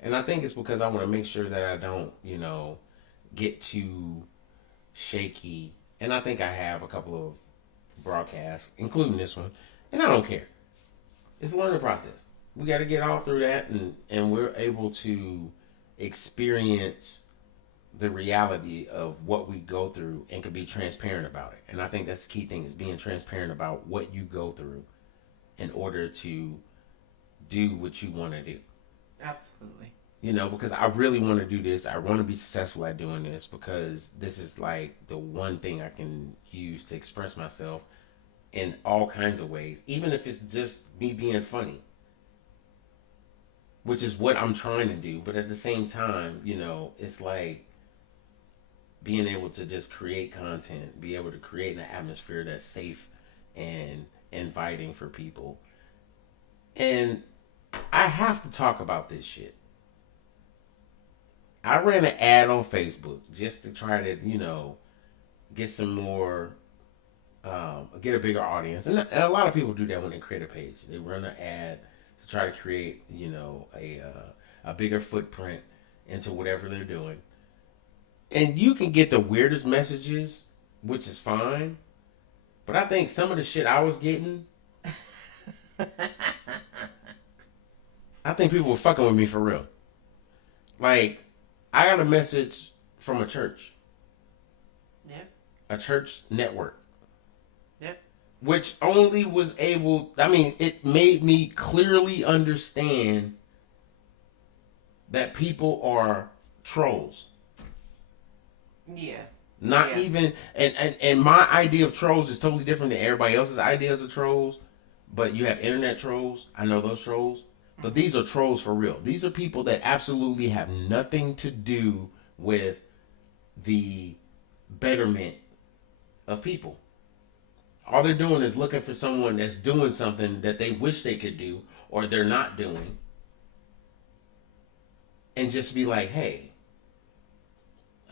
And I think it's because I want to make sure that I don't, you know, get too shaky. And I think I have a couple of broadcasts, including this one, and I don't care. It's a learning process. We got to get all through that, and we're able to experience the reality of what we go through and can be transparent about it. And I think that's the key thing, is being transparent about what you go through in order to do what you want to do. Absolutely. You know, because I really want to do this. I want to be successful at doing this, because this is like the one thing I can use to express myself in all kinds of ways, even if it's just me being funny, which is what I'm trying to do. But at the same time, you know, it's like being able to just create content, be able to create an atmosphere that's safe and inviting for people. And I have to talk about this shit. I ran an ad on Facebook just to try to, you know, get some more, get a bigger audience. And a lot of people do that when they create a page. They run an ad to try to create, you know, a bigger footprint into whatever they're doing. And you can get the weirdest messages, which is fine. But I think some of the shit I was getting, I think people were fucking with me for real. Like, I got a message from a church. Yep. A church network. Yep. Which only was able, I mean, it made me clearly understand that people are trolls. Yeah. Not even, and my idea of trolls is totally different than everybody else's ideas of trolls. But you have internet trolls. I know those trolls. But these are trolls for real. These are people that absolutely have nothing to do with the betterment of people. All they're doing is looking for someone that's doing something that they wish they could do or they're not doing. And just be like, hey,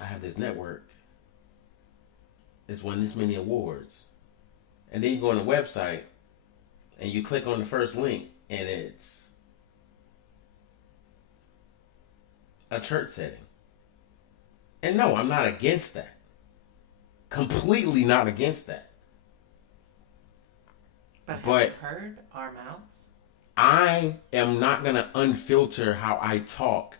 I have this network. It's won this many awards. And then you go on the website and you click on the first link and it's a church setting. And no, I'm not against that. Completely not against that. But have you heard our mouths? I am not going to unfilter how I talk.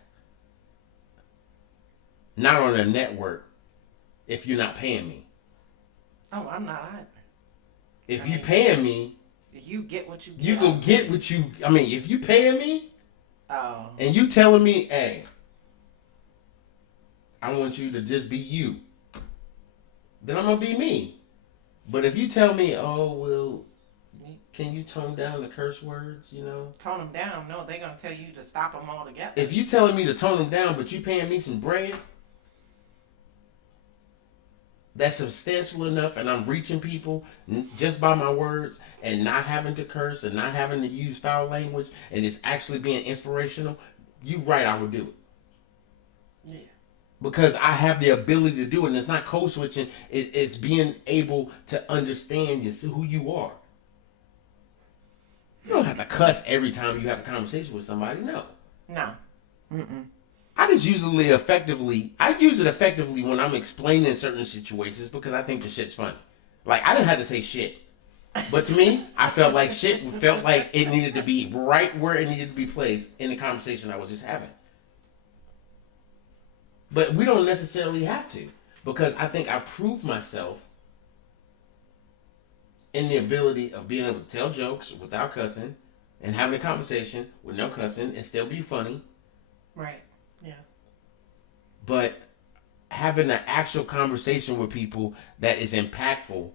Not on a network if you're not paying me. Oh, I'm not either. If you paying me, you get what you get. You can get what you... I mean, if you paying me, and you telling me, hey, I want you to just be you, then I'm going to be me. But if you tell me, oh, well, can you tone down the curse words, you know? Tone them down. No, they're going to tell you to stop them all together. If you telling me to tone them down, but you paying me some bread that's substantial enough, and I'm reaching people just by my words and not having to curse and not having to use foul language, and it's actually being inspirational, you right, I would do it. Yeah. Because I have the ability to do it, and it's not code switching. It's being able to understand who you are. You don't have to cuss every time you have a conversation with somebody. No. No. Mm-mm. I just use it effectively when I'm explaining certain situations because I think the shit's funny. Like, I didn't have to say shit. But to me, I felt like it needed to be right where it needed to be placed in the conversation I was just having. But we don't necessarily have to, because I think I proved myself in the ability of being able to tell jokes without cussing and having a conversation with no cussing and still be funny. Right. Yeah. But having an actual conversation with people that is impactful,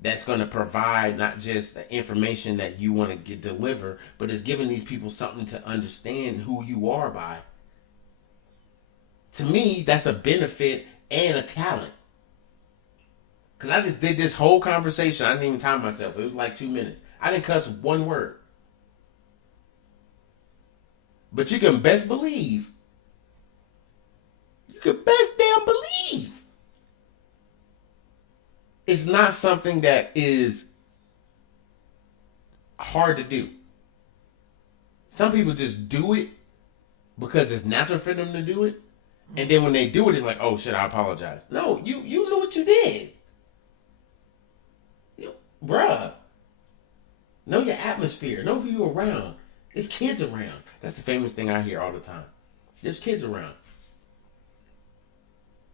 that's going to provide not just the information that you want to deliver, but is giving these people something to understand who you are by. To me, that's a benefit and a talent. Because I just did this whole conversation. I didn't even time myself. It was like 2 minutes. I didn't cuss one word. But you can best believe. You can best damn believe. It's not something that is hard to do. Some people just do it because it's natural for them to do it. And then when they do it, it's like, oh shit, I apologize. No, you know what you did. Bruh. Know your atmosphere. Know who you're around. There's kids around. That's the famous thing I hear all the time. There's kids around.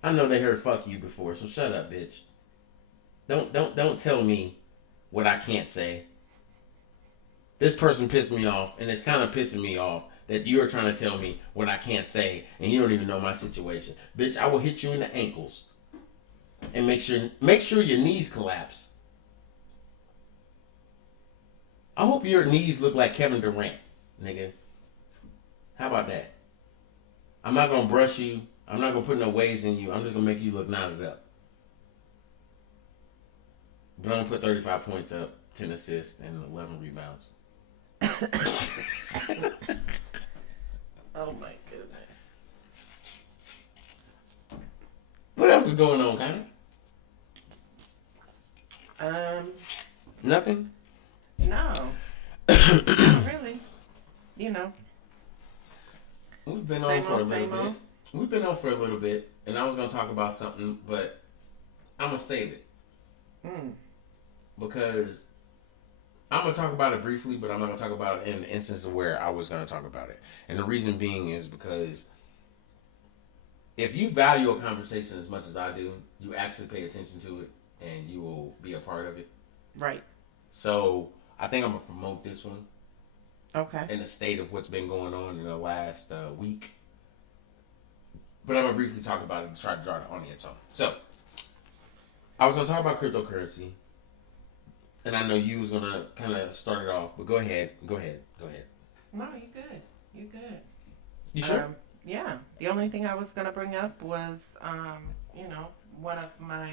I know they heard fuck you before, so shut up, bitch. Don't tell me what I can't say. This person pissed me off, and it's kind of pissing me off that you're trying to tell me what I can't say, and you don't even know my situation. Bitch, I will hit you in the ankles. And make sure your knees collapse. I hope your knees look like Kevin Durant, nigga. How about that? I'm not going to brush you. I'm not going to put no waves in you. I'm just going to make you look knotted up. But I'm going to put 35 points up, 10 assists, and 11 rebounds. Oh my goodness. What else is going on, Connie? Nothing? No. Not really. You know. We've been on for a little bit. We've been on for a little bit, and I was going to talk about something, but I'm going to save it. Because I'm going to talk about it briefly, but I'm not going to talk about it in the instance of where I was going to talk about it. And the reason being is because if you value a conversation as much as I do, you actually pay attention to it, and you will be a part of it. Right. So I think I'm going to promote this one. Okay. In the state of what's been going on in the last week. But I'm going to briefly talk about it and try to draw the audience on. So, I was going to talk about cryptocurrency. And I know you was going to kind of start it off. But go ahead. No, you're good. You sure? Yeah. The only thing I was going to bring up was, one of my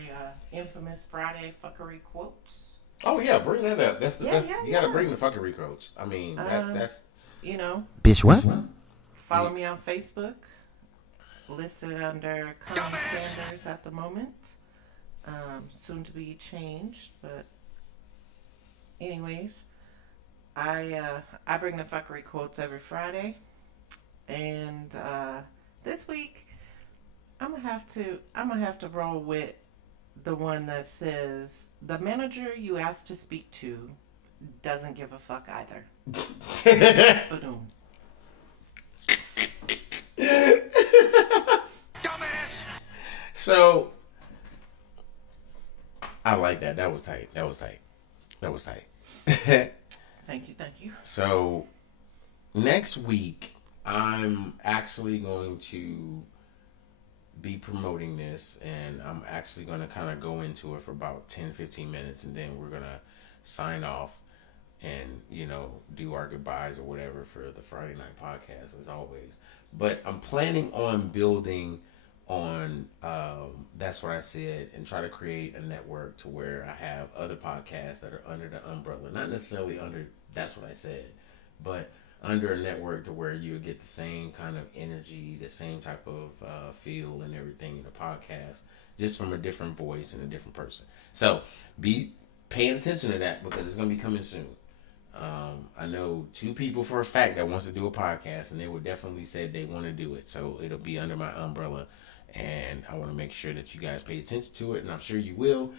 infamous Friday fuckery quotes. Oh, yeah. Bring that up. You got to bring the fuckery quotes. I mean, that's... Bitch, what? Follow me on Facebook. listed under Connie Sanders at the moment. Soon to be changed, but anyways, I bring the fuckery quotes every Friday, and this week I'm gonna have to roll with the one that says the manager you asked to speak to doesn't give a fuck either. Ba-doom. Dumbass. So I like that. That was tight. Thank you. So next week I'm actually going to be promoting this, and I'm actually going to kind of go into it for about 10-15 minutes, and then we're going to sign off and, do our goodbyes or whatever for the Friday night podcast as always. But I'm planning on building on That's What I Said, and try to create a network to where I have other podcasts that are under the umbrella, not necessarily under That's What I Said, but under a network to where you get the same kind of energy, the same type of feel and everything in the podcast, just from a different voice and a different person. So be paying attention to that, because it's going to be coming soon. I know 2 people for a fact that wants to do a podcast, and they would definitely say they want to do it. So it'll be under my umbrella, and I want to make sure that you guys pay attention to it, and I'm sure you will.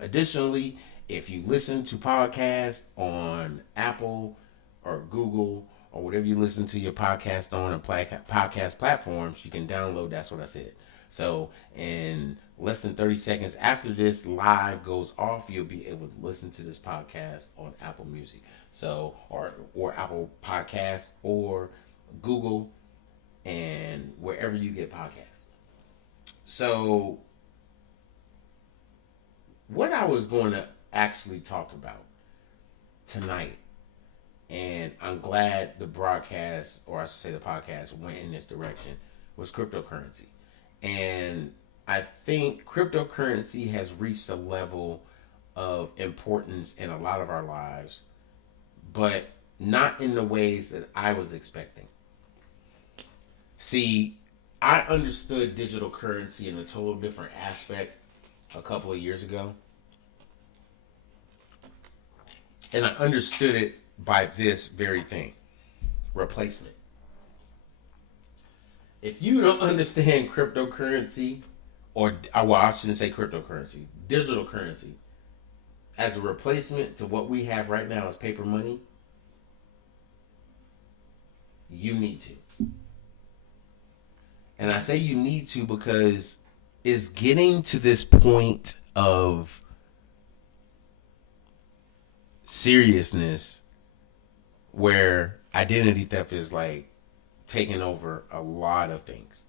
Additionally, if you listen to podcasts on Apple or Google or whatever you listen to your podcast on, and podcast platforms, you can download That's What I Said. So in less than 30 seconds after this live goes off, you'll be able to listen to this podcast on Apple Music, so or Apple Podcast or Google, and wherever you get podcasts. So what I was going to actually talk about tonight, and I'm glad the broadcast, or I should say the podcast, went in this direction, was cryptocurrency. And I think cryptocurrency has reached a level of importance in a lot of our lives, but not in the ways that I was expecting. See, I understood digital currency in a total different aspect a couple of years ago. And I understood it by this very thing: replacement. If you don't understand cryptocurrency, or well, I shouldn't say cryptocurrency, digital currency, as a replacement to what we have right now as paper money, you need to. And I say you need to because it's getting to this point of seriousness where identity theft is like taking over a lot of things.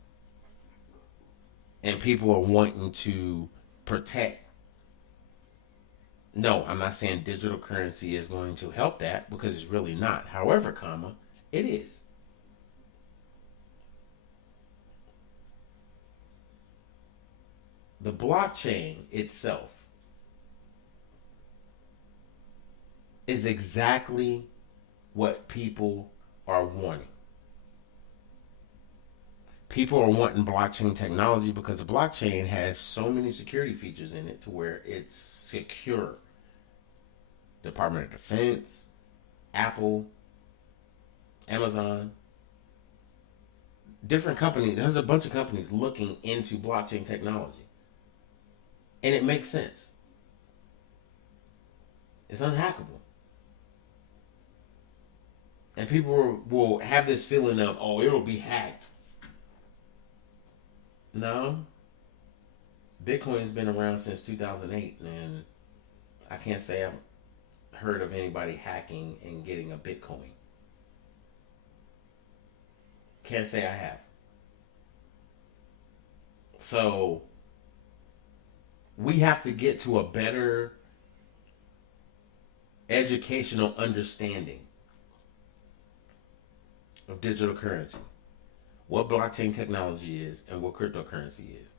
And people are wanting to protect. No, I'm not saying digital currency is going to help that, because it's really not. However, it is. The blockchain itself is exactly what people are wanting. People are wanting blockchain technology because the blockchain has so many security features in it to where it's secure. Department of Defense, Apple, Amazon, different companies. There's a bunch of companies looking into blockchain technology. And it makes sense. It's unhackable. And people will have this feeling of, oh, it'll be hacked. No. Bitcoin's been around since 2008, and I can't say I've heard of anybody hacking and getting a Bitcoin. Can't say I have. So we have to get to a better educational understanding of digital currency, what blockchain technology is, and what cryptocurrency is.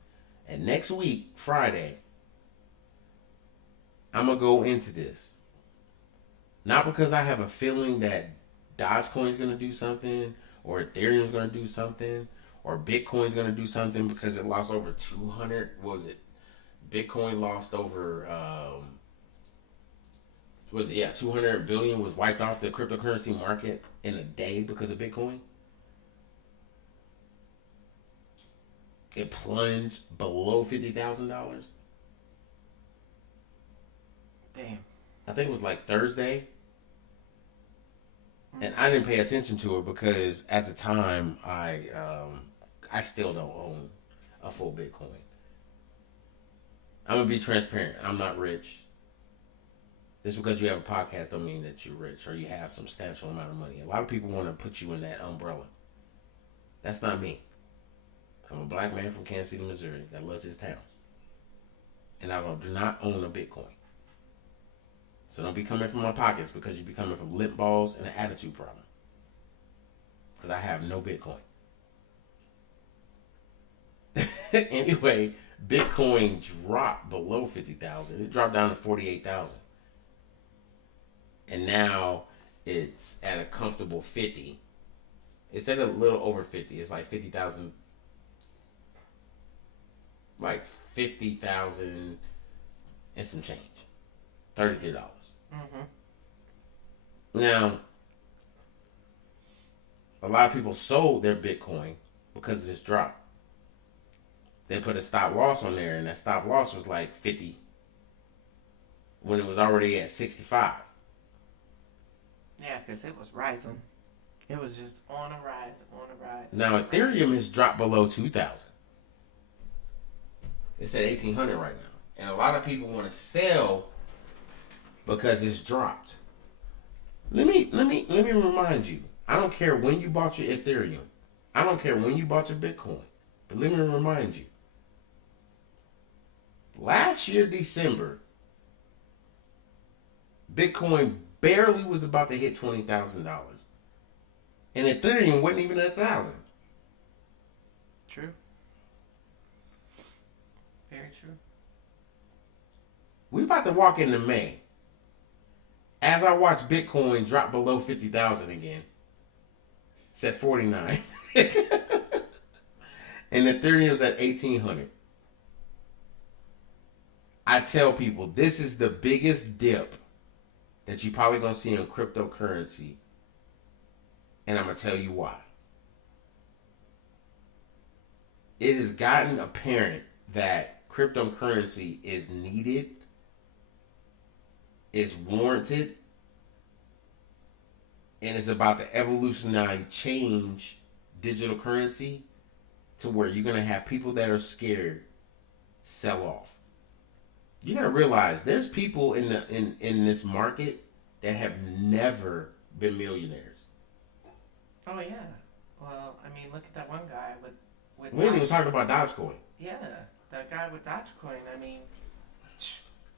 And next week, Friday, I'm going to go into this. Not because I have a feeling that Dogecoin is going to do something, or Ethereum is going to do something, or Bitcoin's going to do something because it lost over 200. What was it? Bitcoin lost over 200 billion was wiped off the cryptocurrency market in a day because of Bitcoin. It plunged below $50,000. Damn. I think it was like Thursday. And I didn't pay attention to it because at the time I still don't own a full Bitcoin. I'm gonna be transparent. I'm not rich. Just because you have a podcast don't mean that you're rich or you have some substantial amount of money. A lot of people want to put you in that umbrella. That's not me. I'm a black man from Kansas City, Missouri that loves his town. And I do not own a Bitcoin. So don't be coming from my pockets because you be coming from lip balls and an attitude problem. Because I have no Bitcoin. Anyway, Bitcoin dropped below 50,000. It dropped down to 48,000. And now it's at a comfortable 50. It's at a little over 50. It's like 50,000. Like 50,000 and some change. $33. Now, a lot of people sold their Bitcoin because of this drop. They put a stop loss on there, and that stop loss was like 50 when it was already at 65. Yeah, because it was rising. It was just on a rise. Now, Ethereum has dropped below 2,000. It's at 1,800 right now. And a lot of people want to sell because it's dropped. Let me remind you. I don't care when you bought your Ethereum. I don't care when you bought your Bitcoin. But let me remind you. Last year, December, Bitcoin barely was about to hit $20,000. And Ethereum wasn't even at 1,000. True. Very true. We about to walk into May. As I watch Bitcoin drop below 50,000 again. It's at 49. And Ethereum's at 1,800. I tell people this is the biggest dip that you're probably going to see in cryptocurrency. And I'm going to tell you why. It has gotten apparent that cryptocurrency is needed, is warranted, and it's about to evolutionary change digital currency to where you're going to have people that are scared sell off. You got to realize there's people in this market that have never been millionaires. Oh yeah. Well, I mean, look at that one guy with we didn't even talk about Dogecoin. Yeah, that guy with Dogecoin. I mean,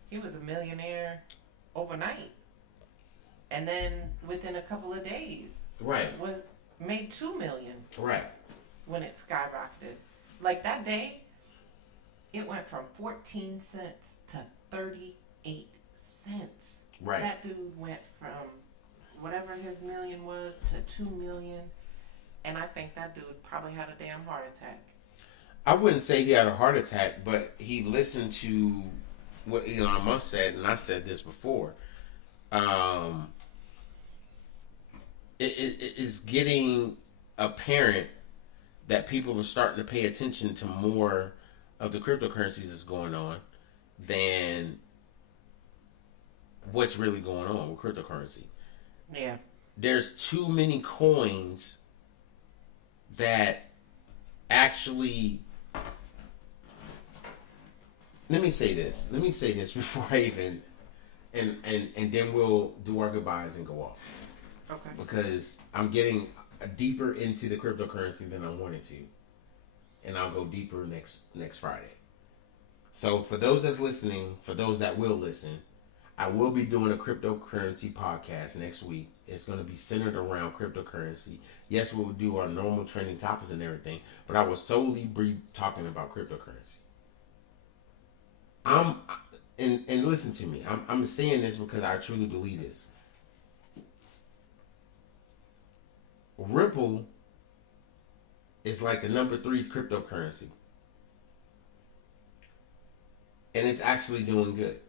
he was a millionaire overnight, and then within a couple of days, right, made $2 million. Right. When it skyrocketed, like that day, it went from 14 cents to 38 cents. Right. That dude went from whatever his million was to 2 million. And I think that dude probably had a damn heart attack. I wouldn't say he had a heart attack, but he listened to what Elon Musk said, and I said this before. It is getting apparent that people are starting to pay attention to more of the cryptocurrencies that's going on than what's really going on with cryptocurrency. Yeah. There's too many coins that actually... Let me say this before I even... And then we'll do our goodbyes and go off. Okay. Because I'm getting deeper into the cryptocurrency than I wanted to. And I'll go deeper next Friday. So for those that's listening, for those that will listen, I will be doing a cryptocurrency podcast next week. It's going to be centered around cryptocurrency. Yes, we'll do our normal trending topics and everything, but I will solely be talking about cryptocurrency. And listen to me. I'm saying this because I truly believe this. Ripple is like the number 3 cryptocurrency. And it's actually doing good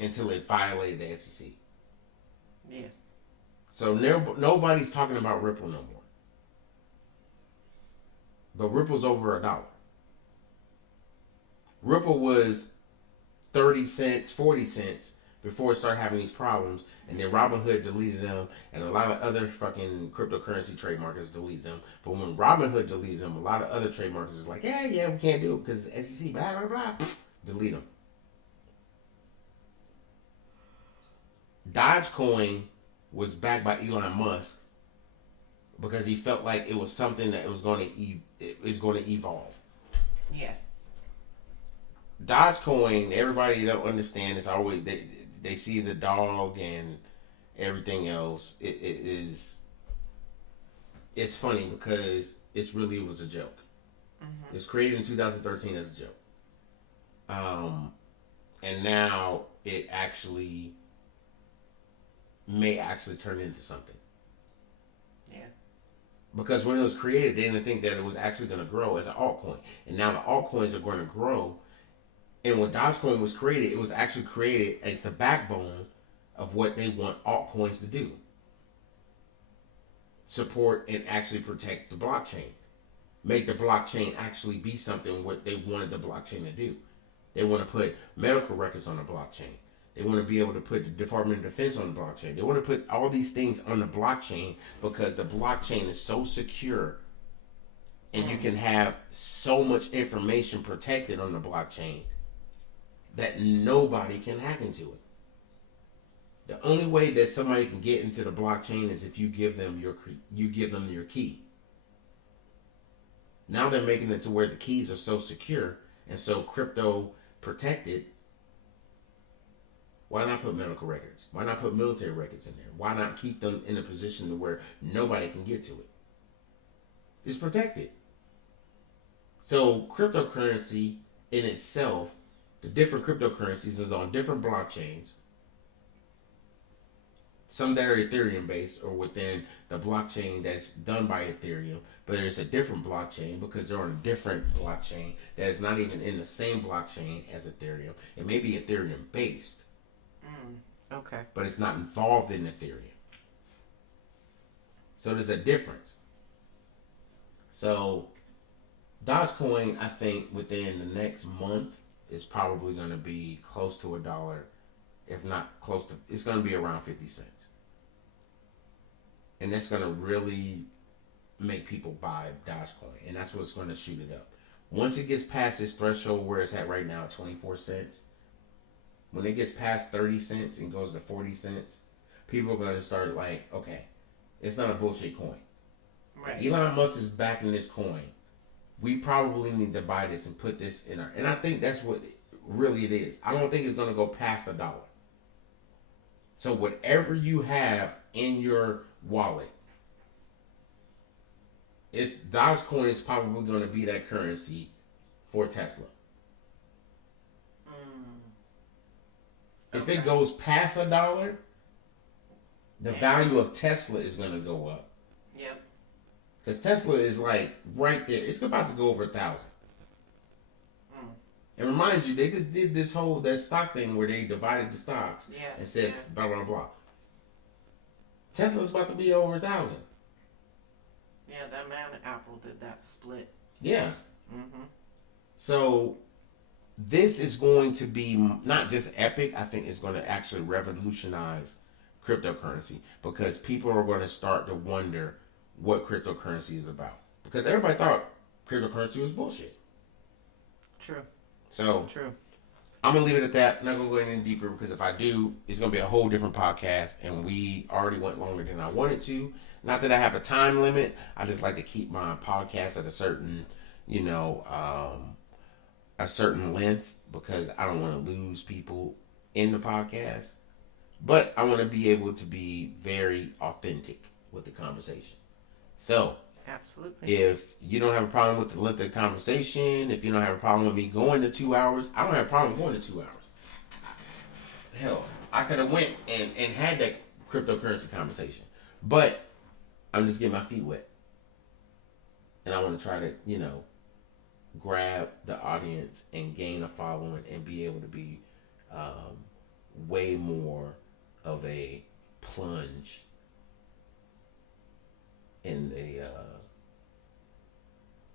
until it violated the SEC. Yeah. So nobody's talking about Ripple no more. But Ripple's over $1. Ripple was 30 cents, 40 cents before it started having these problems. And then Robinhood deleted them. And a lot of other fucking cryptocurrency trade markets deleted them. But when Robinhood deleted them, a lot of other trade markets is like, yeah, we can't do it because SEC, blah, blah, blah. Delete them. Dogecoin was backed by Elon Musk because he felt like it was something that was going to evolve. Yeah. Dogecoin, everybody don't understand. It's always they see the dog and everything else. It's funny because it was a joke. Mm-hmm. It was created in 2013 as a joke, and now it may actually turn into something. Yeah. Because when it was created, they didn't think that it was actually going to grow as an altcoin, and now the altcoins are going to grow. And when Dogecoin was created, it was actually created as a backbone of what they want altcoins to do. Support and actually protect the blockchain. Make the blockchain actually be something what they wanted the blockchain to do. They want to put medical records on the blockchain. They want to be able to put the Department of Defense on the blockchain. They want to put all these things on the blockchain because the blockchain is so secure and you can have so much information protected on the blockchain that nobody can hack into it. The only way that somebody can get into the blockchain is if you give them your key. Now they're making it to where the keys are so secure and so crypto protected. Why not put medical records? Why not put military records in there? Why not keep them in a position to where nobody can get to it? It's protected. So cryptocurrency in itself, the different cryptocurrencies is on different blockchains. Some that are Ethereum based or within the blockchain that's done by Ethereum, but there's a different blockchain because they're on a different blockchain that is not even in the same blockchain as Ethereum. It may be Ethereum based. Okay. But it's not involved in Ethereum. So there's a difference. So Dogecoin, I think within the next month is probably going to be close to $1, if not close to. It's going to be around 50 cents, and that's going to really make people buy Dogecoin, and that's what's going to shoot it up. Once it gets past this threshold where it's at right now, 24 cents. When it gets past 30 cents and goes to 40 cents, people are going to start like, okay, it's not a bullshit coin. Right. If Elon Musk is backing this coin, we probably need to buy this and put this in our... And I think that's what really it is. I don't think it's going to go past $1. So whatever you have in your wallet, Dogecoin is probably going to be that currency for Tesla. If it goes past $1, the value of Tesla is going to go up. Yep. Because Tesla is like right there. It's about to go over 1,000. And remind you, they just did that stock thing where they divided the stocks and said blah, blah, blah. Tesla's about to be over 1,000. Yeah, that man at Apple did that split. Yeah. Mm-hmm. So this is going to be not just epic. I think it's going to actually revolutionize cryptocurrency because people are going to start to wonder what cryptocurrency is about. Because everybody thought cryptocurrency was bullshit. True. So true. I'm going to leave it at that. I'm not going to go any deeper because if I do, it's going to be a whole different podcast. And we already went longer than I wanted to. Not that I have a time limit. I just like to keep my podcast at a certain, a certain length because I don't want to lose people in the podcast. But I want to be able to be very authentic with the conversation. So, absolutely. If you don't have a problem with the length of the conversation, if you don't have a problem with me going to 2 hours, I don't have a problem going to 2 hours. Hell, I could have went and had that cryptocurrency conversation. But I'm just getting my feet wet. And I want to try to, grab the audience and gain a following and be able to be way more of a plunge in the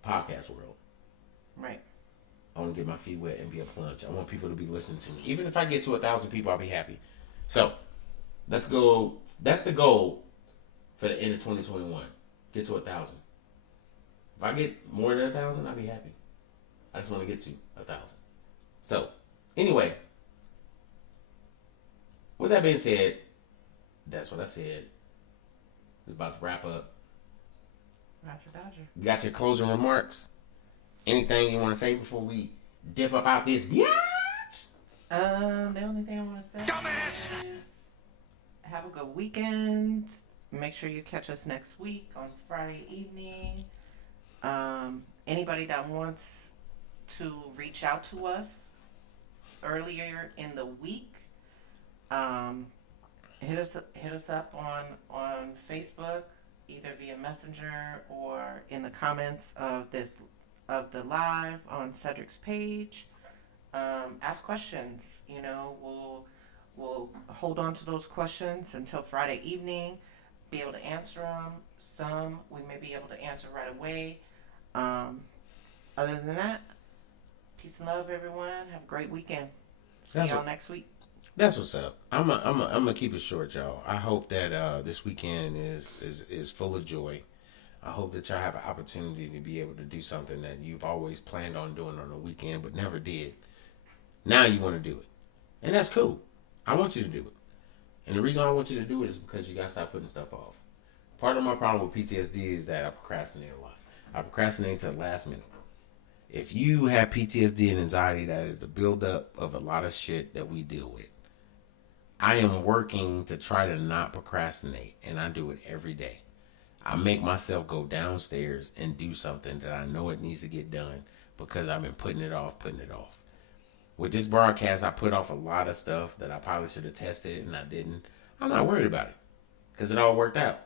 podcast world. Right. I want to get my feet wet and be a plunge. I want people to be listening to me. Even if I get to 1,000 people, I'll be happy. So, let's go. That's the goal for the end of 2021. Get to 1,000. If I get more than 1,000, I'll be happy. I just want to get to 1,000. So, anyway, with that being said, that's what I said. It's about to wrap up. Roger, Dodger. You got your closing remarks? Anything you want to say before we dip up out this bitch? The only thing I want to say is have a good weekend. Make sure you catch us next week on Friday evening. Anybody that wants to reach out to us earlier in the week, hit us up on Facebook, either via Messenger or in the comments of the live on Cedric's page. Ask questions. We'll hold on to those questions until Friday evening. Be able to answer them. Some we may be able to answer right away. Other than that, peace and love, everyone. Have a great weekend. See y'all next week. That's what's up. I'm gonna keep it short, y'all. I hope that this weekend is full of joy. I hope that y'all have an opportunity to be able to do something that you've always planned on doing on the weekend but never did. Now you want to do it. And that's cool. I want you to do it. And the reason I want you to do it is because you got to stop putting stuff off. Part of my problem with PTSD is that I procrastinate a lot. I procrastinate to the last minute. If you have PTSD and anxiety, that is the buildup of a lot of shit that we deal with. I am working to try to not procrastinate, and I do it every day. I make myself go downstairs and do something that I know it needs to get done because I've been putting it off. With this broadcast, I put off a lot of stuff that I probably should have tested and I didn't. I'm not worried about it because it all worked out.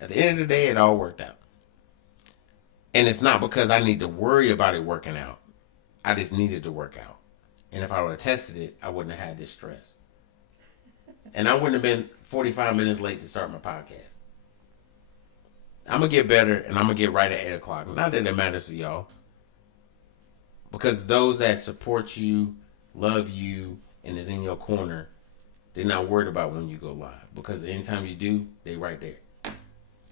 At the end of the day, it all worked out. And it's not because I need to worry about it working out. I just needed to work out. And if I would have tested it, I wouldn't have had this stress. And I wouldn't have been 45 minutes late to start my podcast. I'm going to get better and I'm going to get right at 8 o'clock. Not that it matters to y'all. Because those that support you, love you, and is in your corner, they're not worried about when you go live. Because anytime you do, they right there.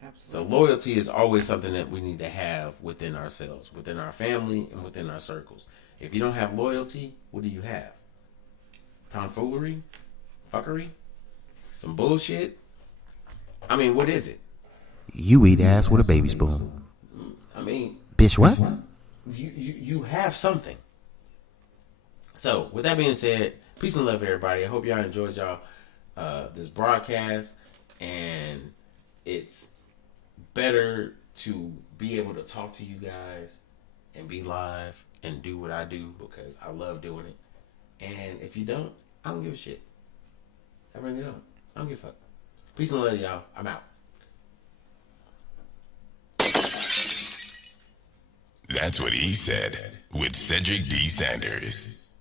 Absolutely. So loyalty is always something that we need to have within ourselves, within our family, and within our circles. If you don't have loyalty, what do you have? Tomfoolery? Fuckery? Some bullshit? I mean, what is it? You eat ass with a baby spoon. I mean... Bitch, what? You have something. So, with that being said, peace and love, everybody. I hope y'all enjoyed this broadcast. And it's better to be able to talk to you guys and be live and do what I do because I love doing it. And if you don't, I don't give a shit. I really don't. I don't give a fuck. Peace and love, y'all. I'm out. That's what he said with Cedric D. Sanders.